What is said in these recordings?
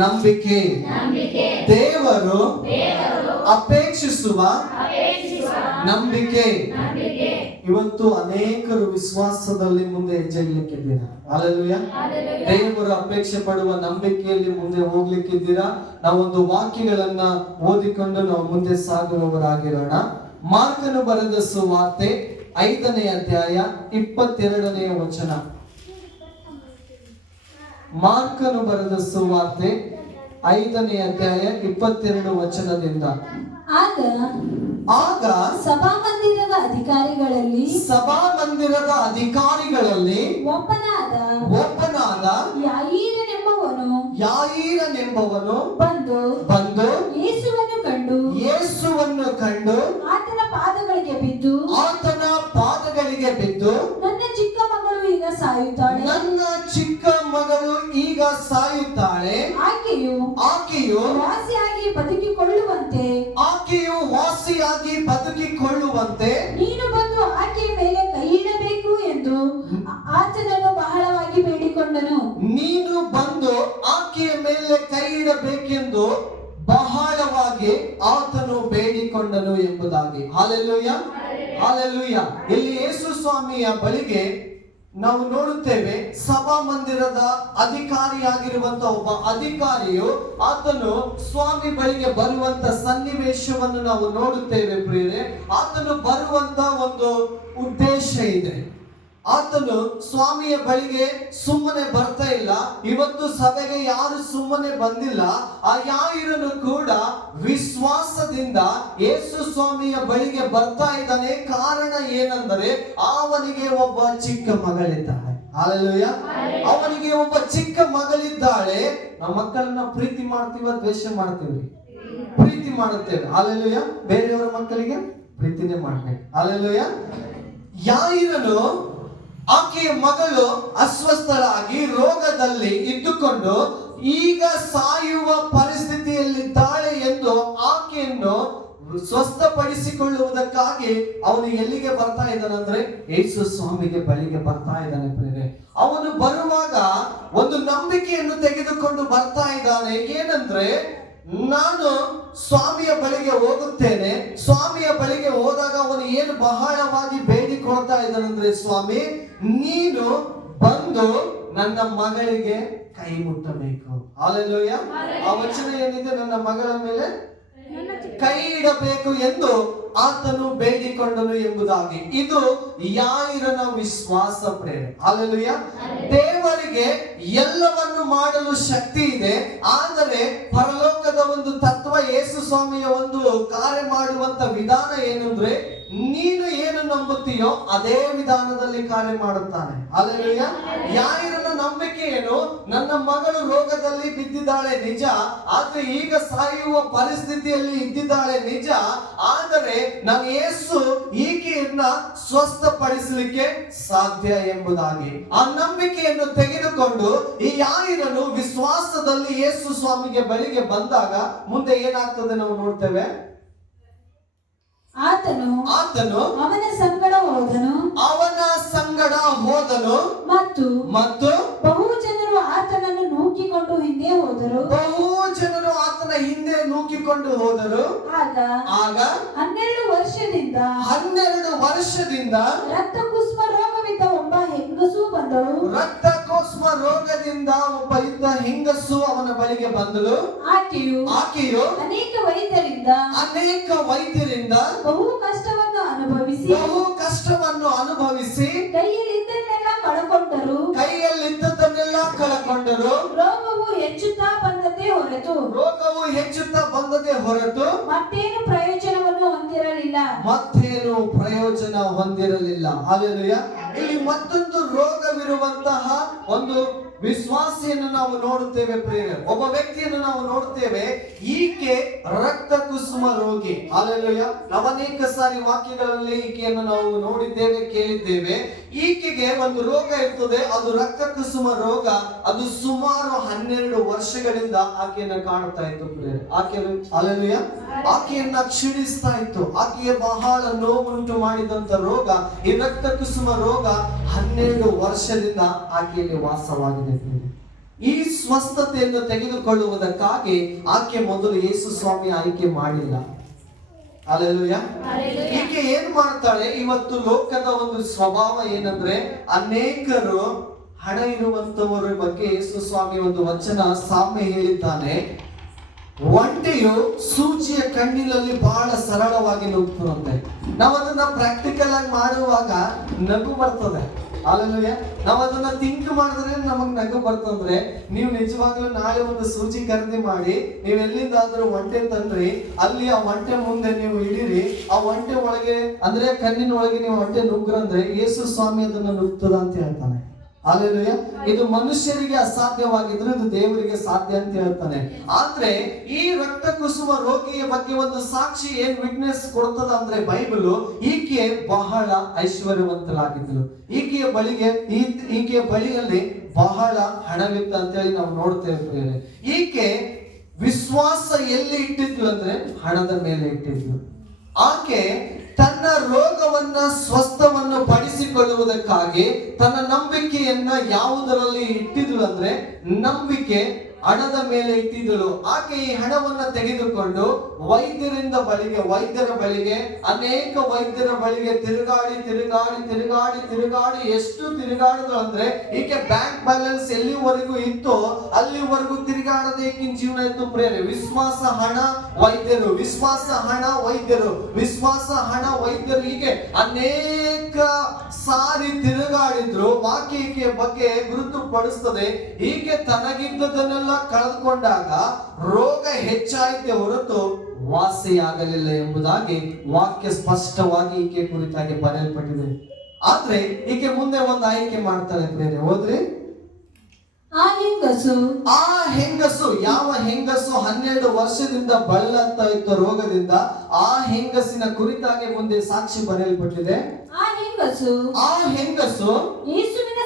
ನಂಬಿಕೆ. ದೇವರು ಅಪೇಕ್ಷಿಸುವ ನಂಬಿಕೆ. ಇವತ್ತು ಅನೇಕರು ವಿಶ್ವಾಸದಲ್ಲಿ ಮುಂದೆ ಹೆಜ್ಜೆ ಇಡ್ಲಿಕ್ಕಿದ್ದೀರಾ. ಹಲ್ಲೆಲೂಯಾ. ದೇವರು ಅಪೇಕ್ಷೆ ಪಡುವ ನಂಬಿಕೆಯಲ್ಲಿ ಮುಂದೆ ಹೋಗ್ಲಿಕ್ಕಿದ್ದೀರಾ. ನಾವೊಂದು ವಾಕ್ಯಗಳನ್ನ ಓದಿಕೊಂಡು ನಾವು ಮುಂದೆ ಸಾಗುವವರಾಗಿರೋಣ. ಮಾರ್ಕನು ಬರೆದ ಸುವಾರ್ತೆ 5ನೇ ಅಧ್ಯಾಯ 22ನೇ ವಚನ. ಮಾರ್ಕನು ಬರೆದ ಸುವಾರ್ತೆ 5ನೇ ಅಧ್ಯಾಯ 22 ವಚನದಿಂದ. ಆಗ ಸಭಾಮಂದಿರದ ಅಧಿಕಾರಿಗಳಲ್ಲಿ ಒಬ್ಬನಾದ ಯಾಯೀರನೆಂಬವನು ಬಂದು ಯೇಸುವನ್ನು ಕಂಡು ಆತನ ಪಾದಗಳಿಗೆ ಬಿದ್ದು ನನ್ನ ಚಿಕ್ಕ ಮಗಳು ಈಗ ಸಾಯುತ್ತಾಳೆ, ಆಕೆಯು ವಾಸಿಯಾಗಿ ಬದುಕಿಕೊಳ್ಳುವಂತೆ ನೀನು ಬಂದು ಆಕೆಯ ಮೇಲೆ ಕೈ ಇಡಬೇಕು ಎಂದು ಆತನನ್ನು ಬಹಳವಾಗಿ ಬೇಡಿಕೊಂಡನು. ನೀನು ಬಂದು ಆಕೆಯ ಮೇಲೆ ಕೈ ಇಡಬೇಕೆಂದು ಬಹಳವಾಗಿ ಆತನು ಬೇಡಿಕೊಂಡನು ಎಂಬುದಾಗಿ. Hallelujah, hallelujah. ಇಲ್ಲಿ ಯೇಸು ಸ್ವಾಮಿಯ ಬಳಿಗೆ ನಾವು ನೋಡುತ್ತೇವೆ, ಸಭಾ ಮಂದಿರದ ಅಧಿಕಾರಿಯಾಗಿರುವಂತ ಒಬ್ಬ ಅಧಿಕಾರಿಯು ಆತನು ಸ್ವಾಮಿ ಬಳಿಗೆ ಬರುವಂತ ಸನ್ನಿವೇಶವನ್ನು ನಾವು ನೋಡುತ್ತೇವೆ ಪ್ರಿಯರೇ. ಆತನು ಬರುವಂತ ಒಂದು ಉದ್ದೇಶ ಇದೆ. ಆತನು ಸ್ವಾಮಿಯ ಬಳಿಗೆ ಸುಮ್ಮನೆ ಬರ್ತಾ ಇಲ್ಲ. ಇವತ್ತು ಸಭೆಗೆ ಯಾರು ಸುಮ್ಮನೆ ಬಂದಿಲ್ಲ. ಆ ಯಾಯಿರನು ಕೂಡ ವಿಶ್ವಾಸದಿಂದ ಯೇಸು ಸ್ವಾಮಿಯ ಬಳಿಗೆ ಬರ್ತಾ ಇದ್ದಾನೆ. ಕಾರಣ ಏನೆಂದರೆ ಅವನಿಗೆ ಒಬ್ಬ ಚಿಕ್ಕ ಮಗಳಿದ್ದಾಳೆ. ಹಲ್ಲೆಲೂಯಾ. ಅವನಿಗೆ ಒಬ್ಬ ಚಿಕ್ಕ ಮಗಳಿದ್ದಾಳೆ. ನಾವು ಮಕ್ಕಳನ್ನ ಪ್ರೀತಿ ಮಾಡ್ತೀವ, ದ್ವೇಷ ಮಾಡ್ತೀವಿ? ಪ್ರೀತಿ ಮಾಡುತ್ತೇವೆ. ಹಲ್ಲೆಲೂಯಾ. ಬೇರೆಯವರ ಮಕ್ಕಳಿಗೆ ಪ್ರೀತಿನೇ ಮಾಡ್ಬೇಕು. ಹಲ್ಲೆಲೂಯಾ. ಯಾಯಿರನು ಆಕೆಯ ಮಗಳು ಅಸ್ವಸ್ಥಳಾಗಿ ರೋಗದಲ್ಲಿ ಇದ್ದುಕೊಂಡು ಈಗ ಸಾಯುವ ಪರಿಸ್ಥಿತಿಯಲ್ಲಿದ್ದಾಳೆ ಎಂದು ಆಕೆಯನ್ನು ಸ್ವಸ್ಥಪಡಿಸಿಕೊಳ್ಳುವುದಕ್ಕಾಗಿ ಅವನು ಎಲ್ಲಿಗೆ ಬರ್ತಾ ಇದ್ದಾನಂದ್ರೆ ಯೇಸು ಸ್ವಾಮಿಗೆ ಬಳಿಗೆ ಬರ್ತಾ ಇದ್ದಾನೆ ಪ್ರಿಯರೇ. ಅವನು ಬರುವಾಗ ಒಂದು ನಂಬಿಕೆಯನ್ನು ತೆಗೆದುಕೊಂಡು ಬರ್ತಾ ಇದ್ದಾನೆ. ಏನಂದ್ರೆ, ನಾನು ಸ್ವಾಮಿಯ ಬಳಿಗೆ ಹೋಗುತ್ತೇನೆ. ಸ್ವಾಮಿಯ ಬಳಿಗೆ ಹೋದಾಗ ಅವನು ಏನು ಬಹಳವಾಗಿ ಬೇಡಿಕೊಳ್ತಾ ಇದ್ದಾನಂದ್ರೆ, ಸ್ವಾಮಿ ನೀನು ಬಂದು ನನ್ನ ಮಗಳಿಗೆ ಕೈ ಮುಟ್ಟಬೇಕು. ಹಲ್ಲೆಲೂಯಾ. ಆ ವಚನ ಏನಿದೆ, ನನ್ನ ಮಗಳ ಮೇಲೆ ಕೈ ಇಡಬೇಕು ಎಂದು ಆತನು ಬೇಡಿಕೊಂಡನು ಎಂಬುದಾಗಿ. ಇದು ಯಾಯಿರನ ವಿಶ್ವಾಸ ಪ್ರೇಮ. ಹಲ್ಲೆಲೂಯಾ. ದೇವರಿಗೆ ಎಲ್ಲವನ್ನು ಮಾಡಲು ಶಕ್ತಿ ಇದೆ. ಆದರೆ ಪರಲೋಕದ ಒಂದು ತತ್ವ, ಯೇಸು ಸ್ವಾಮಿಯ ಒಂದು ಕಾರ್ಯ ಮಾಡುವಂತ ವಿಧಾನ ಏನಂದ್ರೆ, ನೀನು ಏನು ನಂಬುತ್ತೀಯೋ ಅದೇ ವಿಧಾನದಲ್ಲಿ ಕಾರ್ಯ ಮಾಡುತ್ತಾನೆ. ಹಲ್ಲೆಲೂಯಾ. ಯಾಯಿರನ ನಂಬಿಕೆ ಏನು? ನನ್ನ ಮಗಳು ರೋಗದಲ್ಲಿ ಬಿದ್ದಿದ್ದಾಳೆ ನಿಜ, ಆದ್ರೆ ಈಗ ಸಾಯುವ ಪರಿಸ್ಥಿತಿಯಲ್ಲಿ ಇದ್ದಿದ್ದಾಳೆ ನಿಜ. ಆದರೆ ನಾನು ಯೇಸು ಈಕೆಯನ್ನ ಸ್ವಸ್ಥಪಡಿಸಲಿಕ್ಕೆ ಸಾಧ್ಯ ಎಂಬುದಾಗಿ ಆ ನಂಬಿಕೆಯನ್ನು ತೆಗೆದುಕೊಂಡು ಈ ಯಾಯಿರನು ವಿಶ್ವಾಸದಲ್ಲಿ ಯೇಸು ಸ್ವಾಮಿಗೆ ಬಳಿಗೆ ಬಂದಾಗ ಮುಂದೆ ಏನಾಗ್ತದೆ ನಾವು ನೋಡ್ತೇವೆ. ಆತನು ಅವನ ಸಂಗಡ ಹೋದನು ಮತ್ತು ಬಹು ಜನರು ಆತನನ್ನು ನೂಕಿಕೊಂಡು ಹಿಂದೆ ಹೋದರು. ಆಗ 12 ವರ್ಷದಿಂದ ರಕ್ತಕುಷ್ಮ ರೋಗವಿದ್ದ ಒಬ್ಬ ಹೆಂಗಸು ಬಂದಳು. ರಕ್ತಕೋಷ್ಮ ರೋಗದಿಂದ ಒಬ್ಬ ಇದ್ದ ಹೆಂಗಸು ಅವನ ಬಳಿಗೆ ಬಂದಳು. ಆಕೆಯು ಅನೇಕ ವೈದ್ಯರಿಂದ ಬಹು ಕಷ್ಟವನ್ನು ಅನುಭವಿಸಿ ಕೈಯಲ್ಲಿದ್ದದನ್ನೆಲ್ಲ ಕಳಕೊಂಡರು. ರೋಗವು ಹೆಚ್ಚುತ್ತಾ ಬಂದದೇ ಹೊರತು ಮತ್ತೇನು ಪ್ರಯೋಜನ ಹೊಂದಿರಲಿಲ್ಲ. ಹಲ್ಲೆಲೂಯಾ. ಇಲ್ಲಿ ಮತ್ತೊಂದು ರೋಗವಿರುವಂತಹ ಒಂದು ವಿಶ್ವಾಸಿಯನ್ನು ನಾವು ನೋಡುತ್ತೇವೆ ಪ್ರಿಯರೇ. ಒಬ್ಬ ವ್ಯಕ್ತಿಯನ್ನು ನಾವು ನೋಡುತ್ತೇವೆ, ಈಕೆ ರಕ್ತ ಕುಸುಮ ರೋಗಿ. ಹಲ್ಲೆಲೂಯಾ. ನಾವು ಅನೇಕ ಸಾರಿ ವಾಕ್ಯಗಳಲ್ಲಿ ಈಕೆಯನ್ನು ನಾವು ನೋಡಿದ್ದೇವೆ, ಕೇಳಿದ್ದೇವೆ. ಈಕೆಗೆ ಒಂದು ರೋಗ ಇರ್ತದೆ, ಅದು ರಕ್ತ ಕುಸುಮ ರೋಗ. ಅದು ಸುಮಾರು 12 ವರ್ಷಗಳಿಂದ ಆಕೆಯನ್ನ ಕಾಣ್ತಾ ಇತ್ತು ಪ್ರಿಯರೇ. ಹಲ್ಲೆಲೂಯಾ. ಆಕೆಯನ್ನ ಕ್ಷೀಣಿಸ್ತಾ ಇತ್ತು. ಆಕೆಗೆ ಬಹಳ ನೋವುಂಟು ಮಾಡಿದಂತ ರೋಗ ಈ ರಕ್ತ ಕುಸುಮ ರೋಗ 12 ವರ್ಷದಿಂದ ಆಕೆಯಲ್ಲಿ ವಾಸವಾಗಿದೆ. ಈ ಸ್ವಸ್ಥತೆಯನ್ನು ತೆಗೆದುಕೊಳ್ಳುವುದಕ್ಕಾಗಿ ಆಕೆ ಮೊದಲು ಯೇಸು ಸ್ವಾಮಿ ಆಯ್ಕೆ ಮಾಡಿಲ್ಲ. ಹಲ್ಲೆಲೂಯಾ. ಈಕೆ ಏನ್ ಮಾಡ್ತಾಳೆ, ಇವತ್ತು ಲೋಕದ ಒಂದು ಸ್ವಭಾವ ಏನಂದ್ರೆ, ಅನೇಕರು ಹಣ ಇರುವಂತವರ ಬಗ್ಗೆ ಯೇಸು ಸ್ವಾಮಿ ಒಂದು ವಚನ ಸಾಮ್ಯ ಹೇಳಿದ್ದಾನೆ. ಒಂಟೆಯು ಸೂಜಿಯ ಕಣ್ಣಿನಲ್ಲಿ ಬಹಳ ಸರಳವಾಗಿ ನುಗ್ಗುತ್ತದೆ. ನಾವು ಅದನ್ನ ಪ್ರಾಕ್ಟಿಕಲ್ ಆಗಿ ಮಾಡುವಾಗ ನಗು ಬರ್ತದೆ. ಅಲ್ಲಲ್ವಯ್ಯ, ನಾವು ಅದನ್ನ ಥಿಂಕ್ ಮಾಡಿದ್ರೆ ನಮಗ್ ನಗು ಬರ್ತಂದ್ರೆ, ನೀವು ನಿಜವಾಗ್ಲೂ ನಾಳೆ ಒಂದು ಸೂಜಿ ಖರೀದಿ ಮಾಡಿ ನೀವು ಎಲ್ಲಿಂದಾದ್ರೂ ಒಂಟೆ ತಂದ್ರಿ, ಅಲ್ಲಿ ಆ ಒಂಟೆ ಮುಂದೆ ನೀವು ಇಡೀರಿ, ಆ ಒಂಟೆ ಒಳಗೆ ಅಂದ್ರೆ ಕಣ್ಣಿನ ಒಳಗೆ ನೀವು ಒಂಟೆ ನುಗ್ಗ್ರಂದ್ರೆ ಯೇಸು ಸ್ವಾಮಿ ಅದನ್ನ ನುಗ್ತದ ಅಂತ ಹೇಳ್ತಾನೆ. ಹಲ್ಲೆಲೂಯಾ. ಇದು ಮನುಷ್ಯರಿಗೆ ಅಸಾಧ್ಯವಾಗಿದ್ರು ಇದು ದೇವರಿಗೆ ಸಾಧ್ಯ ಅಂತ ಹೇಳ್ತಾನೆ. ಆದ್ರೆ ಈ ರಕ್ತ ಕುಸುಮ ರೋಗಿಯ ಬಗ್ಗೆ ಒಂದು ಸಾಕ್ಷಿ ಏನ್ ವಿಟ್ನೆಸ್ ಕೊಡ್ತದ ಅಂದ್ರೆ ಬೈಬಲ್, ಈಕೆ ಬಹಳ ಐಶ್ವರ್ಯವಂತರಾಗಿದ್ದಳು. ಈಕೆಯ ಬಳಿಯಲ್ಲಿ ಬಹಳ ಹಣವಿತ್ತು ಅಂತೇಳಿ ನಾವು ನೋಡ್ತೇವೆ. ಈಕೆ ವಿಶ್ವಾಸ ಎಲ್ಲಿ ಇಟ್ಟಿದ್ಲು ಅಂದ್ರೆ ಹಣದ ಮೇಲೆ ಇಟ್ಟಿದ್ಲು. ಆಕೆ ತನ್ನ ರೋಗವನ್ನ ಸ್ವಸ್ಥವನ್ನು ಪಡಿಸಿಕೊಳ್ಳುವುದಕ್ಕಾಗಿ ತನ್ನ ನಂಬಿಕೆಯನ್ನ ಯಾವುದರಲ್ಲಿ ಇಟ್ಟಿದ್ಳು ಅಂದ್ರೆ ನಂಬಿಕೆ ಹಣದ ಮೇಲೆ ಇಟ್ಟಿದ್ದಳು. ಆಕೆ ಈ ಹಣವನ್ನ ತೆಗೆದುಕೊಂಡು ವೈದ್ಯರ ಬಳಿಗೆ ಅನೇಕ ವೈದ್ಯರ ಬಳಿಗೆ ತಿರುಗಾಡಿ ಎಷ್ಟು ತಿರುಗಾಡಿದ್ರು ಅಂದ್ರೆ ಈಕೆ ಬ್ಯಾಂಕ್ ಬ್ಯಾಲೆನ್ಸ್ ಎಲ್ಲಿವರೆಗೂ ಇತ್ತು ಅಲ್ಲಿವರೆಗೂ ತಿರುಗಾಡದೆ ಈಗಿನ ಜೀವನ ಇತ್ತು ಪ್ರೇರೆ. ವಿಶ್ವಾಸ ಹಣ ವೈದ್ಯರು, ವಿಶ್ವಾಸ ಹಣ ವೈದ್ಯರು, ವಿಶ್ವಾಸ ಹಣ ವೈದ್ಯರು, ಹೀಗೆ ಅನೇಕ ಸಾರಿ ತಿರುಗಾಡಿದ್ರು. ವಾಕ್ಯ ಈಕೆಯ ಬಗ್ಗೆ ಗುರುತು ಪಡಿಸ್ತದೆ. ಹೀಗೆ ತನಗಿದ್ದದನ್ನೆಲ್ಲ ಕಳೆದುಕೊಂಡಾಗ ರೋಗ ಹೆಚ್ಚಾಯಿತೆ ಹೊರತು ವಾಸಿಯಾಗಲಿಲ್ಲ ಎಂಬುದಾಗಿ ವಾಕ್ಯ ಸ್ಪಷ್ಟವಾಗಿ ಈಕೆ ಕುರಿತಾಗಿ ಬರೆಯಲ್ಪಟ್ಟಿದೆ. ಆದ್ರೆ ಈಕೆ ಮುಂದೆ ಒಂದು ಆಯ್ಕೆ ಮಾಡ್ತಾಳೆ ಪ್ರೇರೆ, ಹೋದ್ರಿ. ಆ ಹೆಂಗಸು ಯಾವ ಹೆಂಗಸು 12 ವರ್ಷದಿಂದ ಬಳಲ್ತಾ ಇದ್ದ ರೋಗದಿಂದ ಆ ಹೆಂಗಸಿನ ಕುರಿತಾಗಿ ಮುಂದೆ ಸಾಕ್ಷಿ ಬರೆಯಲ್ಪಟ್ಟಿದೆ. ಆ ಹೆಂಗಸು ಯೇಸುವಿನ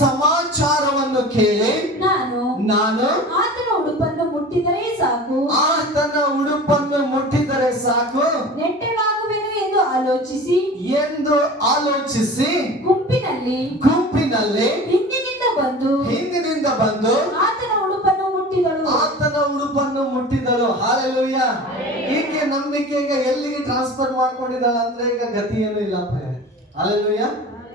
ಸಮಾಚಾರವನ್ನು ಕೇಳಿ ನಾನು ಆತನ ಉಡುಪನ್ನು ಮುಟ್ಟಿದರೆ ಸಾಕು ನೆಟ್ಟಗಾಗುವೆನು ಎಂದು ಆಲೋಚಿಸಿ ಗುಂಪಿನಲ್ಲಿ ಹಿಂದಿನಿಂದ ಬಂದು ಆತನ ಉಡುಪನ್ನು ಮುಟ್ಟಿದಳು. ಹಲ್ಲೆಲೂಯಾ. ಹೀಗೆ ನಂಬಿಕೆ ಈಗ ಎಲ್ಲಿಗೆ ಟ್ರಾನ್ಸ್ಫರ್ ಮಾಡ್ಕೊಂಡಿದ್ದಾಳ ಅಂದ್ರೆ ಈಗ ಗತಿ ಏನು ಇಲ್ಲ. ಹಲ್ಲೆಲೂಯಾ.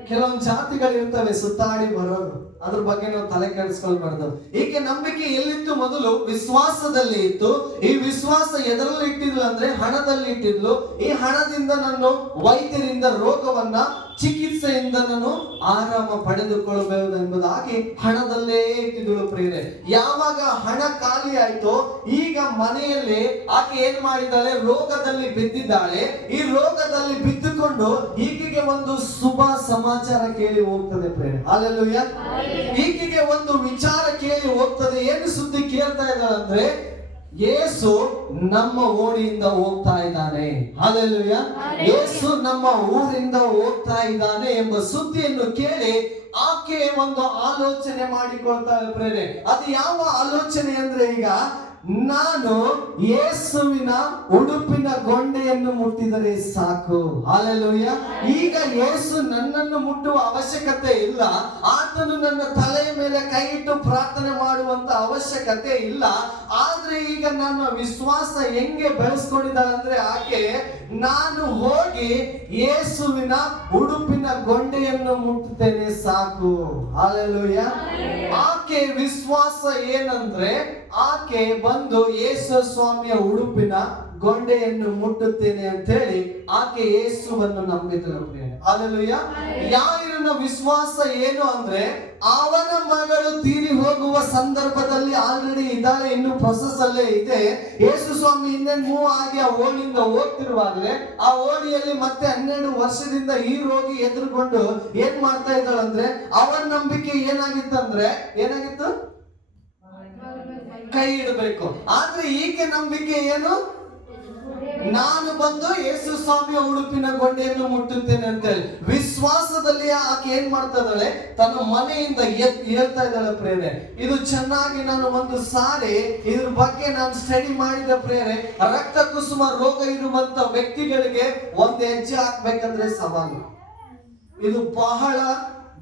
ಕೆಲವೊಂದು ಜಾತಿಗಳು ಇರ್ತವೆ ಸುತ್ತಾಡಿ ಬರೋದು, ಅದ್ರ ಬಗ್ಗೆ ನಾವು ತಲೆ ಕೆಡಿಸ್ಕೊಳ್ಬಾರ್ದು. ಈಕೆ ನಂಬಿಕೆ ಎಲ್ಲಿತ್ತು? ಮೊದಲು ವಿಶ್ವಾಸದಲ್ಲಿ ಇತ್ತು. ಈ ವಿಶ್ವಾಸ ಎದರಲ್ಲಿ ಇಟ್ಟಿದ್ಲು ಅಂದ್ರೆ ಹಣದಲ್ಲಿ ಇಟ್ಟಿದ್ಲು. ಈ ಹಣದಿಂದ ನಾನು ವೈದ್ಯರಿಂದ ರೋಗವನ್ನ ಚಿಕಿತ್ಸೆಯಿಂದ ನಾನು ಆರಾಮ ಪಡೆದುಕೊಳ್ಳಬಹುದು ಎಂಬುದಾಗಿ ಹಣದಲ್ಲೇ ಇಟ್ಟಿದ್ದಳು ಪ್ರೇರೆ. ಯಾವಾಗ ಹಣ ಖಾಲಿ ಆಯ್ತೋ ಈಗ ಮನೆಯಲ್ಲಿ ಆಕೆ ಏನ್ ಮಾಡಿದ್ದಾಳೆ? ರೋಗದಲ್ಲಿ ಬಿದ್ದಿದ್ದಾಳೆ. ಈ ರೋಗದಲ್ಲಿ ಬಿದ್ದುಕೊಂಡು ಈಕೆಗೆ ಒಂದು ಶುಭ ಸಮಾಚಾರ ಕೇಳಿ ಹೋಗ್ತದೆ ಪ್ರೇರೆ. ಹಲ್ಲೆಲೂಯಾ. ಈಕೆಗೆ ಒಂದು ವಿಚಾರ ಕೇಳಿ ಹೋಗ್ತದೆ. ಏನು ಸುದ್ದಿ ಕೇಳ್ತಾ ಇದ್ದಾಳೆ ಅಂದ್ರೆ ಯೇಸು ನಮ್ಮ ಓಣಿಯಿಂದ ಹೋಗ್ತಾ ಇದ್ದಾನೆ. ಹಲ್ಲೆಲೂಯಾ. ಯೇಸು ನಮ್ಮ ಊರಿಂದ ಹೋಗ್ತಾ ಇದ್ದಾನೆ ಎಂಬ ಸುದ್ದಿಯನ್ನು ಕೇಳಿ ಆಕೆ ಒಂದು ಆಲೋಚನೆ ಮಾಡಿಕೊಳ್ತಾಳೆ ಪ್ರೇರೆ. ಅದು ಯಾವ ಆಲೋಚನೆ ಅಂದ್ರೆ, ಈಗ ನಾನು ಯೇಸುವಿನ ಉಡುಪಿನ ಗೊಂಡೆಯನ್ನು ಮುಟ್ಟಿದರೆ ಸಾಕು. ಹಲ್ಲೆಲೂಯಾ. ಈಗ ಯೇಸು ನನ್ನನ್ನು ಮುಟ್ಟುವ ಅವಶ್ಯಕತೆ ಇಲ್ಲ. ಆತನು ನನ್ನ ತಲೆಯ ಮೇಲೆ ಕೈ ಇಟ್ಟು ಪ್ರಾರ್ಥನೆ ಮಾಡುವಂತ ಅವಶ್ಯಕತೆ ಇಲ್ಲ. ಆದ್ರೆ ಈಗ ನನ್ನ ವಿಶ್ವಾಸ ಹೆಂಗೆ ಬೆಳೆಸ್ಕೊಂಡಿದ್ದಾಳೆ ಅಂದ್ರೆ ಆಕೆ, ನಾನು ಹೋಗಿ ಯೇಸುವಿನ ಉಡುಪಿನ ಗೊಂಡೆಯನ್ನು ಮುಟ್ಟುತ್ತೇನೆ ಸಾಕು. ಹಲ್ಲೆಲೂಯಾ. ಆಕೆ ವಿಶ್ವಾಸ ಏನಂದ್ರೆ ಆಕೆ ಬಂದು ಯೇಸು ಸ್ವಾಮಿಯ ಉಡುಪಿನ ಗೊಂಡೆಯನ್ನು ಮುಟ್ಟುತ್ತೇನೆ ಅಂತ ಹೇಳಿ ಆಕೆ ಯೇಸುವನ್ನು ನಂಬಿದಳು. ಹಲ್ಲೆಲೂಯಾ. ಯಾರಿನ ವಿಶ್ವಾಸ ಏನು ಅಂದ್ರೆ ಅವನ ಮಗಳು ತೀರಿ ಹೋಗುವ ಸಂದರ್ಭದಲ್ಲಿ ಆಲ್ರೆಡಿ ಇದ್ದಾಳೆ, ಇನ್ನು ಪ್ರೊಸೆಸ್ ಅಲ್ಲೇ ಇದೆ. ಯೇಸು ಸ್ವಾಮಿ ಇನ್ನೇನು ಮೂವ್ ಆಗಿ ಆ ಓಣಿಯಿಂದ ಹೋಗ್ತಿರುವಾಗಲೇ ಆ ಓಣಿಯಲ್ಲಿ ಮತ್ತೆ 12 ವರ್ಷದಿಂದ ಈ ರೋಗಿ ಎದುರುಕೊಂಡು ಏನ್ ಮಾಡ್ತಾ ಇದ್ದಾಳಂದ್ರೆ, ಅವನ ನಂಬಿಕೆ ಏನಾಗಿತ್ತು? ಕೈ ಇಡಬೇಕು. ಆದ್ರೆ ಈಕೆ ನಂಬಿಕೆ ಏನು? ನಾನು ಬಂದು ಯೇಸು ಸ್ವಾಮಿಯ ಉಡುಪಿನ ಗೊಂಡೆಯನ್ನು ಮುಟ್ಟುತ್ತೇನೆ ಅಂತ ಹೇಳಿ ವಿಶ್ವಾಸದಲ್ಲಿ ಆಕೆ ಏನ್ ಮಾಡ್ತಾ ಇದ್ದಾಳೆ? ತನ್ನ ಮನೆಯಿಂದ ಹೇಳ್ತಾ ಇದ್ದಾಳೆ ಪ್ರೇರೆ. ಇದು ಚೆನ್ನಾಗಿ ನಾನು ಒಂದು ಸಾರಿ ಇದ್ರ ಬಗ್ಗೆ ನಾನು ಸ್ಟಡಿ ಮಾಡಿದ ಪ್ರೇರೆ. ರಕ್ತ ಕುಸುಮ ರೋಗ ಇರುವಂತ ವ್ಯಕ್ತಿಗಳಿಗೆ ಒಂದು ಹೆಜ್ಜೆ ಹಾಕ್ಬೇಕಂದ್ರೆ ಸವಾಲು. ಇದು ಬಹಳ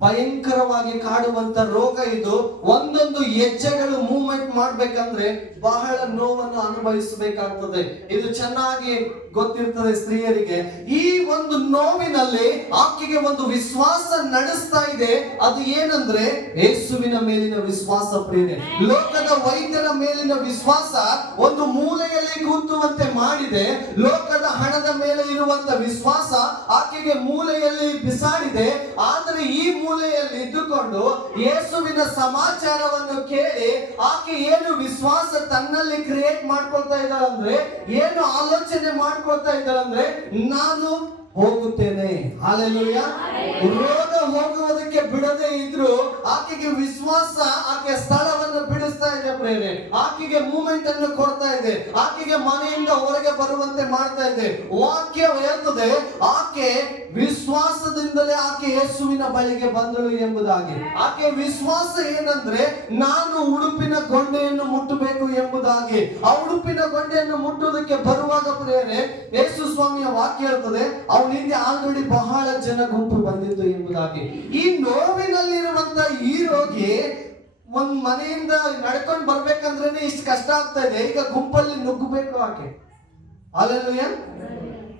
ಭಯಂಕರವಾಗಿ ಕಾಡುವಂತ ರೋಗ ಇದು. ಒಂದೊಂದು ಹೆಜ್ಜೆಗಳು ಮೂವ್ಮೆಂಟ್ ಮಾಡ್ಬೇಕಂದ್ರೆ ಬಹಳ ನೋವನ್ನು ಅನುಭವಿಸಬೇಕಾಗ್ತದೆ. ಇದು ಚೆನ್ನಾಗಿ ಗೊತ್ತಿರ್ತದೆ ಸ್ತ್ರೀಯರಿಗೆ. ಈ ಒಂದು ನೋವಿನಲ್ಲಿ ಆಕೆಗೆ ಒಂದು ವಿಶ್ವಾಸ ನಡೆಸ್ತಾ ಇದೆ. ಅದು ಏನಂದ್ರೆ ಯೇಸುವಿನ ಮೇಲಿನ ವಿಶ್ವಾಸ ಪ್ರೇರಣೆ. ಲೋಕದ ವೈದ್ಯರ ಮೇಲಿನ ವಿಶ್ವಾಸ ಒಂದು ಮೂಲೆಯಲ್ಲಿ ಕೂತುವಂತೆ ಮಾಡಿದೆ. ಲೋಕದ ಹಣದ ಮೇಲೆ ಇರುವಂತ ವಿಶ್ವಾಸ ಆಕೆಗೆ ಮೂಲೆಯಲ್ಲಿ ಬಿಸಾಡಿದೆ. ಆದರೆ ಈ ಮೂಲೆಯಲ್ಲಿ ಇದ್ದುಕೊಂಡು ಯೇಸುವಿನ ಸಮಾಚಾರವನ್ನು ಕೇಳಿ ಆಕೆ ಏನು ವಿಶ್ವಾಸ ತನ್ನಲ್ಲಿ ಕ್ರಿಯೇಟ್ ಮಾಡ್ಕೊಳ್ತಾ ಇದ್ದಾಳಂದ್ರೆ, ಏನು ಆಲೋಚನೆ ಮಾಡ್ಕೊಳ್ತಾ ಇದ್ದಾಳಂದ್ರೆ, ನಾನು ಹೋಗುತ್ತೇನೆ. ಹಾಲೆಲೂಯ. ರೋಗ ಹೋಗುವುದಕ್ಕೆ ಬಿಡದೆ ಇದ್ರು ಆಕೆಗೆ ವಿಶ್ವಾಸ ಆಕೆ ಸ್ಥಳವನ್ನು ಬಿಡಿಸ್ತಾ ಇದೆ ಪ್ರೇರೆ. ಆಕೆಗೆ ಮೂವ್ಮೆಂಟ್ ಅನ್ನು ಕೊಡ್ತಾ ಇದೆ. ಆಕೆಗೆ ಮನೆಯಿಂದ ಹೊರಗೆ ಬರುವಂತೆ ಮಾಡ್ತಾ ಇದೆ. ವಾಕ್ಯ ಹೇಳ್ತದೆ ಆಕೆ ವಿಶ್ವಾಸದಿಂದಲೇ ಆಕೆ ಯೇಸುವಿನ ಬಳಿಗೆ ಬಂದಳು ಎಂಬುದಾಗಿ. ಆಕೆ ವಿಶ್ವಾಸ ಏನಂದ್ರೆ, ನಾನು ಉಡುಪಿನ ಗೊಂಡೆಯನ್ನು ಮುಟ್ಟಬೇಕು ಎಂಬುದಾಗಿ. ಆ ಉಡುಪಿನ ಗೊಂಡೆಯನ್ನು ಮುಟ್ಟುವುದಕ್ಕೆ ಬರುವಾಗ ಪ್ರೇರೆ ಯೇಸು ಸ್ವಾಮಿಯ ವಾಕ್ಯ ಹೇಳ್ತದೆ ಅವನ ಹಿಂದೆ ಆಲ್ರೆಡಿ ಬಹಳ ಜನ ಗುಂಪು ಬಂದಿತ್ತು ಎಂಬುದಾಗಿ. ಈ ನೋವಿನಲ್ಲಿರುವಂತ ಈ ರೋಗಿ ಒಂದ್ ಮನೆಯಿಂದ ನಡ್ಕೊಂಡು ಬರ್ಬೇಕಂದ್ರೆ ಇಷ್ಟು ಕಷ್ಟ ಆಗ್ತಾ ಇದೆ. ಈಗ ಗುಂಪಲ್ಲಿ ನುಗ್ಗಬೇಕು ಆಕೆ. ಹಲ್ಲೆಲೂಯಾ.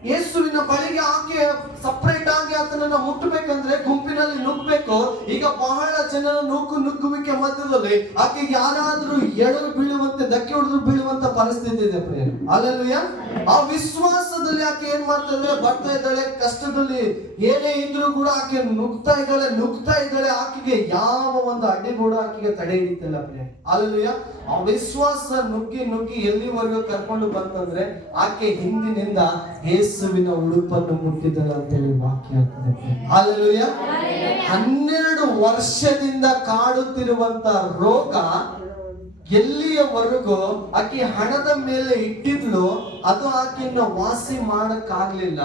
ಯೇಸುವಿನ ಬಳಿಗೆ ಆಕೆ ಸಪರೇಟ್ ಆಗಿ ಆತನನ್ನ ಮುಟ್ಟಬೇಕಂದ್ರೆ ಗುಂಪಿನಲ್ಲಿ ನುಗ್ಗಬೇಕು. ಈಗ ಬಹಳ ಜನರ ನುಗ್ಗುವಿಕೆ ಮಧ್ಯದಲ್ಲಿ ಆಕೆಗೆ ಯಾರಾದ್ರೂ ಎಡರು ಬೀಳುವಂತೆ, ಧಕ್ಕೆ ಹೊಡೆದು ಬೀಳುವಂತ ಪರಿಸ್ಥಿತಿ ಇದೆ ಪ್ರಿಯ. ಹಲ್ಲೆಲೂಯಾ. ಆ ವಿಶ್ವಾಸದಲ್ಲಿ ಆಕೆ ಏನ್ ಮಾಡ್ತಾ ಇದ್ದಾಳೆ, ಬರ್ತಾ ಇದ್ದಾಳೆ. ಕಷ್ಟದಲ್ಲಿ ಏನೇ ಇದ್ರೂ ಕೂಡ ಆಕೆ ನುಗ್ತಾ ಇದ್ದಾಳೆ. ಆಕೆಗೆ ಯಾವ ಒಂದು ಅಡ್ಡಿ ಕೂಡ ಆಕೆಗೆ ತಡೆ ಹಿಡಿತಿಲ್ಲ ಪ್ರಿಯ. ಹಲ್ಲೆಲೂಯಾ. ಆ ವಿಶ್ವಾಸ ನುಗ್ಗಿ ಎಲ್ಲಿವರೆಗೂ ಕರ್ಕೊಂಡು ಬಂತಂದ್ರೆ ಆಕೆ ಹಿಂದಿನಿಂದ ಯೇಸುವಿನ ಉಡುಪನ್ನು ಮುಟ್ಟಿದಳ ಅಂತೇಳಿ ವಾಕ್ಯ ಆಗ್ತದೆ. ಹಲ್ಲೆಲೂಯಾ. 12 ವರ್ಷದಿಂದ ಕಾಡುತ್ತಿರುವಂತ ರೋಗ ಎಲ್ಲಿಯವರೆಗೂ ಆಕೆ ಹಣದ ಮೇಲೆ ಇಟ್ಟಿದ್ಲು ಅದು ಆಕೆಯನ್ನು ವಾಸಿ ಮಾಡಕ್ಕಾಗ್ಲಿಲ್ಲ.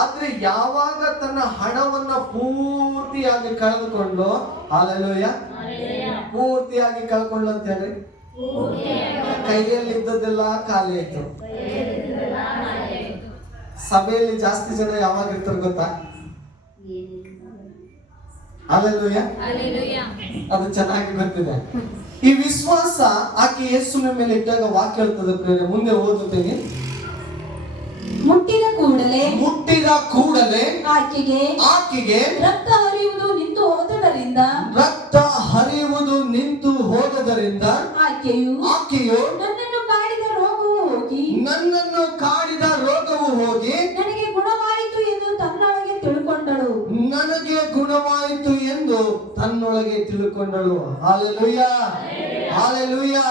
ಆದ್ರೆ ಯಾವಾಗ ತನ್ನ ಹಣವನ್ನ ಪೂರ್ತಿಯಾಗಿ ಕಳೆದುಕೊಂಡು, ಹಲ್ಲೆಲೂಯಾ, ಪೂರ್ತಿಯಾಗಿ ಕಳ್ಕೊಂಡು ಅಂತ ಹೇಳಿ ಕೈಯಲ್ಲಿ ಇದ್ದದೆಲ್ಲ ಖಾಲಿ ಆಯ್ತು. ಸಭೆಯಲ್ಲಿ ಜಾಸ್ತಿ ಜನ ಯಾವಾಗ ಇರ್ತಾರೆ ಗೊತ್ತಾ? ಹಲ್ಲೆಲೂಯಾ. ಅದು ಚೆನ್ನಾಗಿ ಗೊತ್ತಿದೆ. ಈ ವಿಶ್ವಾಸ ಆಕೆ ಯೇಸುವಿನ ಮೇಲೆ ಇಟ್ಟಾಗ ವಾಕ್ಯ ಹೇಳ್ತದೆ ಪ್ರೇರೆ. ಮುಂದೆ ಓದುತ್ತೇನೆ. ಮುಟ್ಟಿದ ಕೂಡಲೇ ಆಕೆಗೆ ರಕ್ತ ಹರಿಯುವುದು ನಿಂತು ಹೋದದರಿಂದ ಆಕೆಯು ನನ್ನನ್ನು ಕಾಡಿದ ರೋಗವು ಹೋಗಿ ನನಗೆ ಗುಣವಾಯಿತು ಎಂದು ತಿಳುಕೊಂಡಳು. ಹಲ್ಲೆಲೂಯಾ. ಹಲ್ಲೆಲೂಯಾ.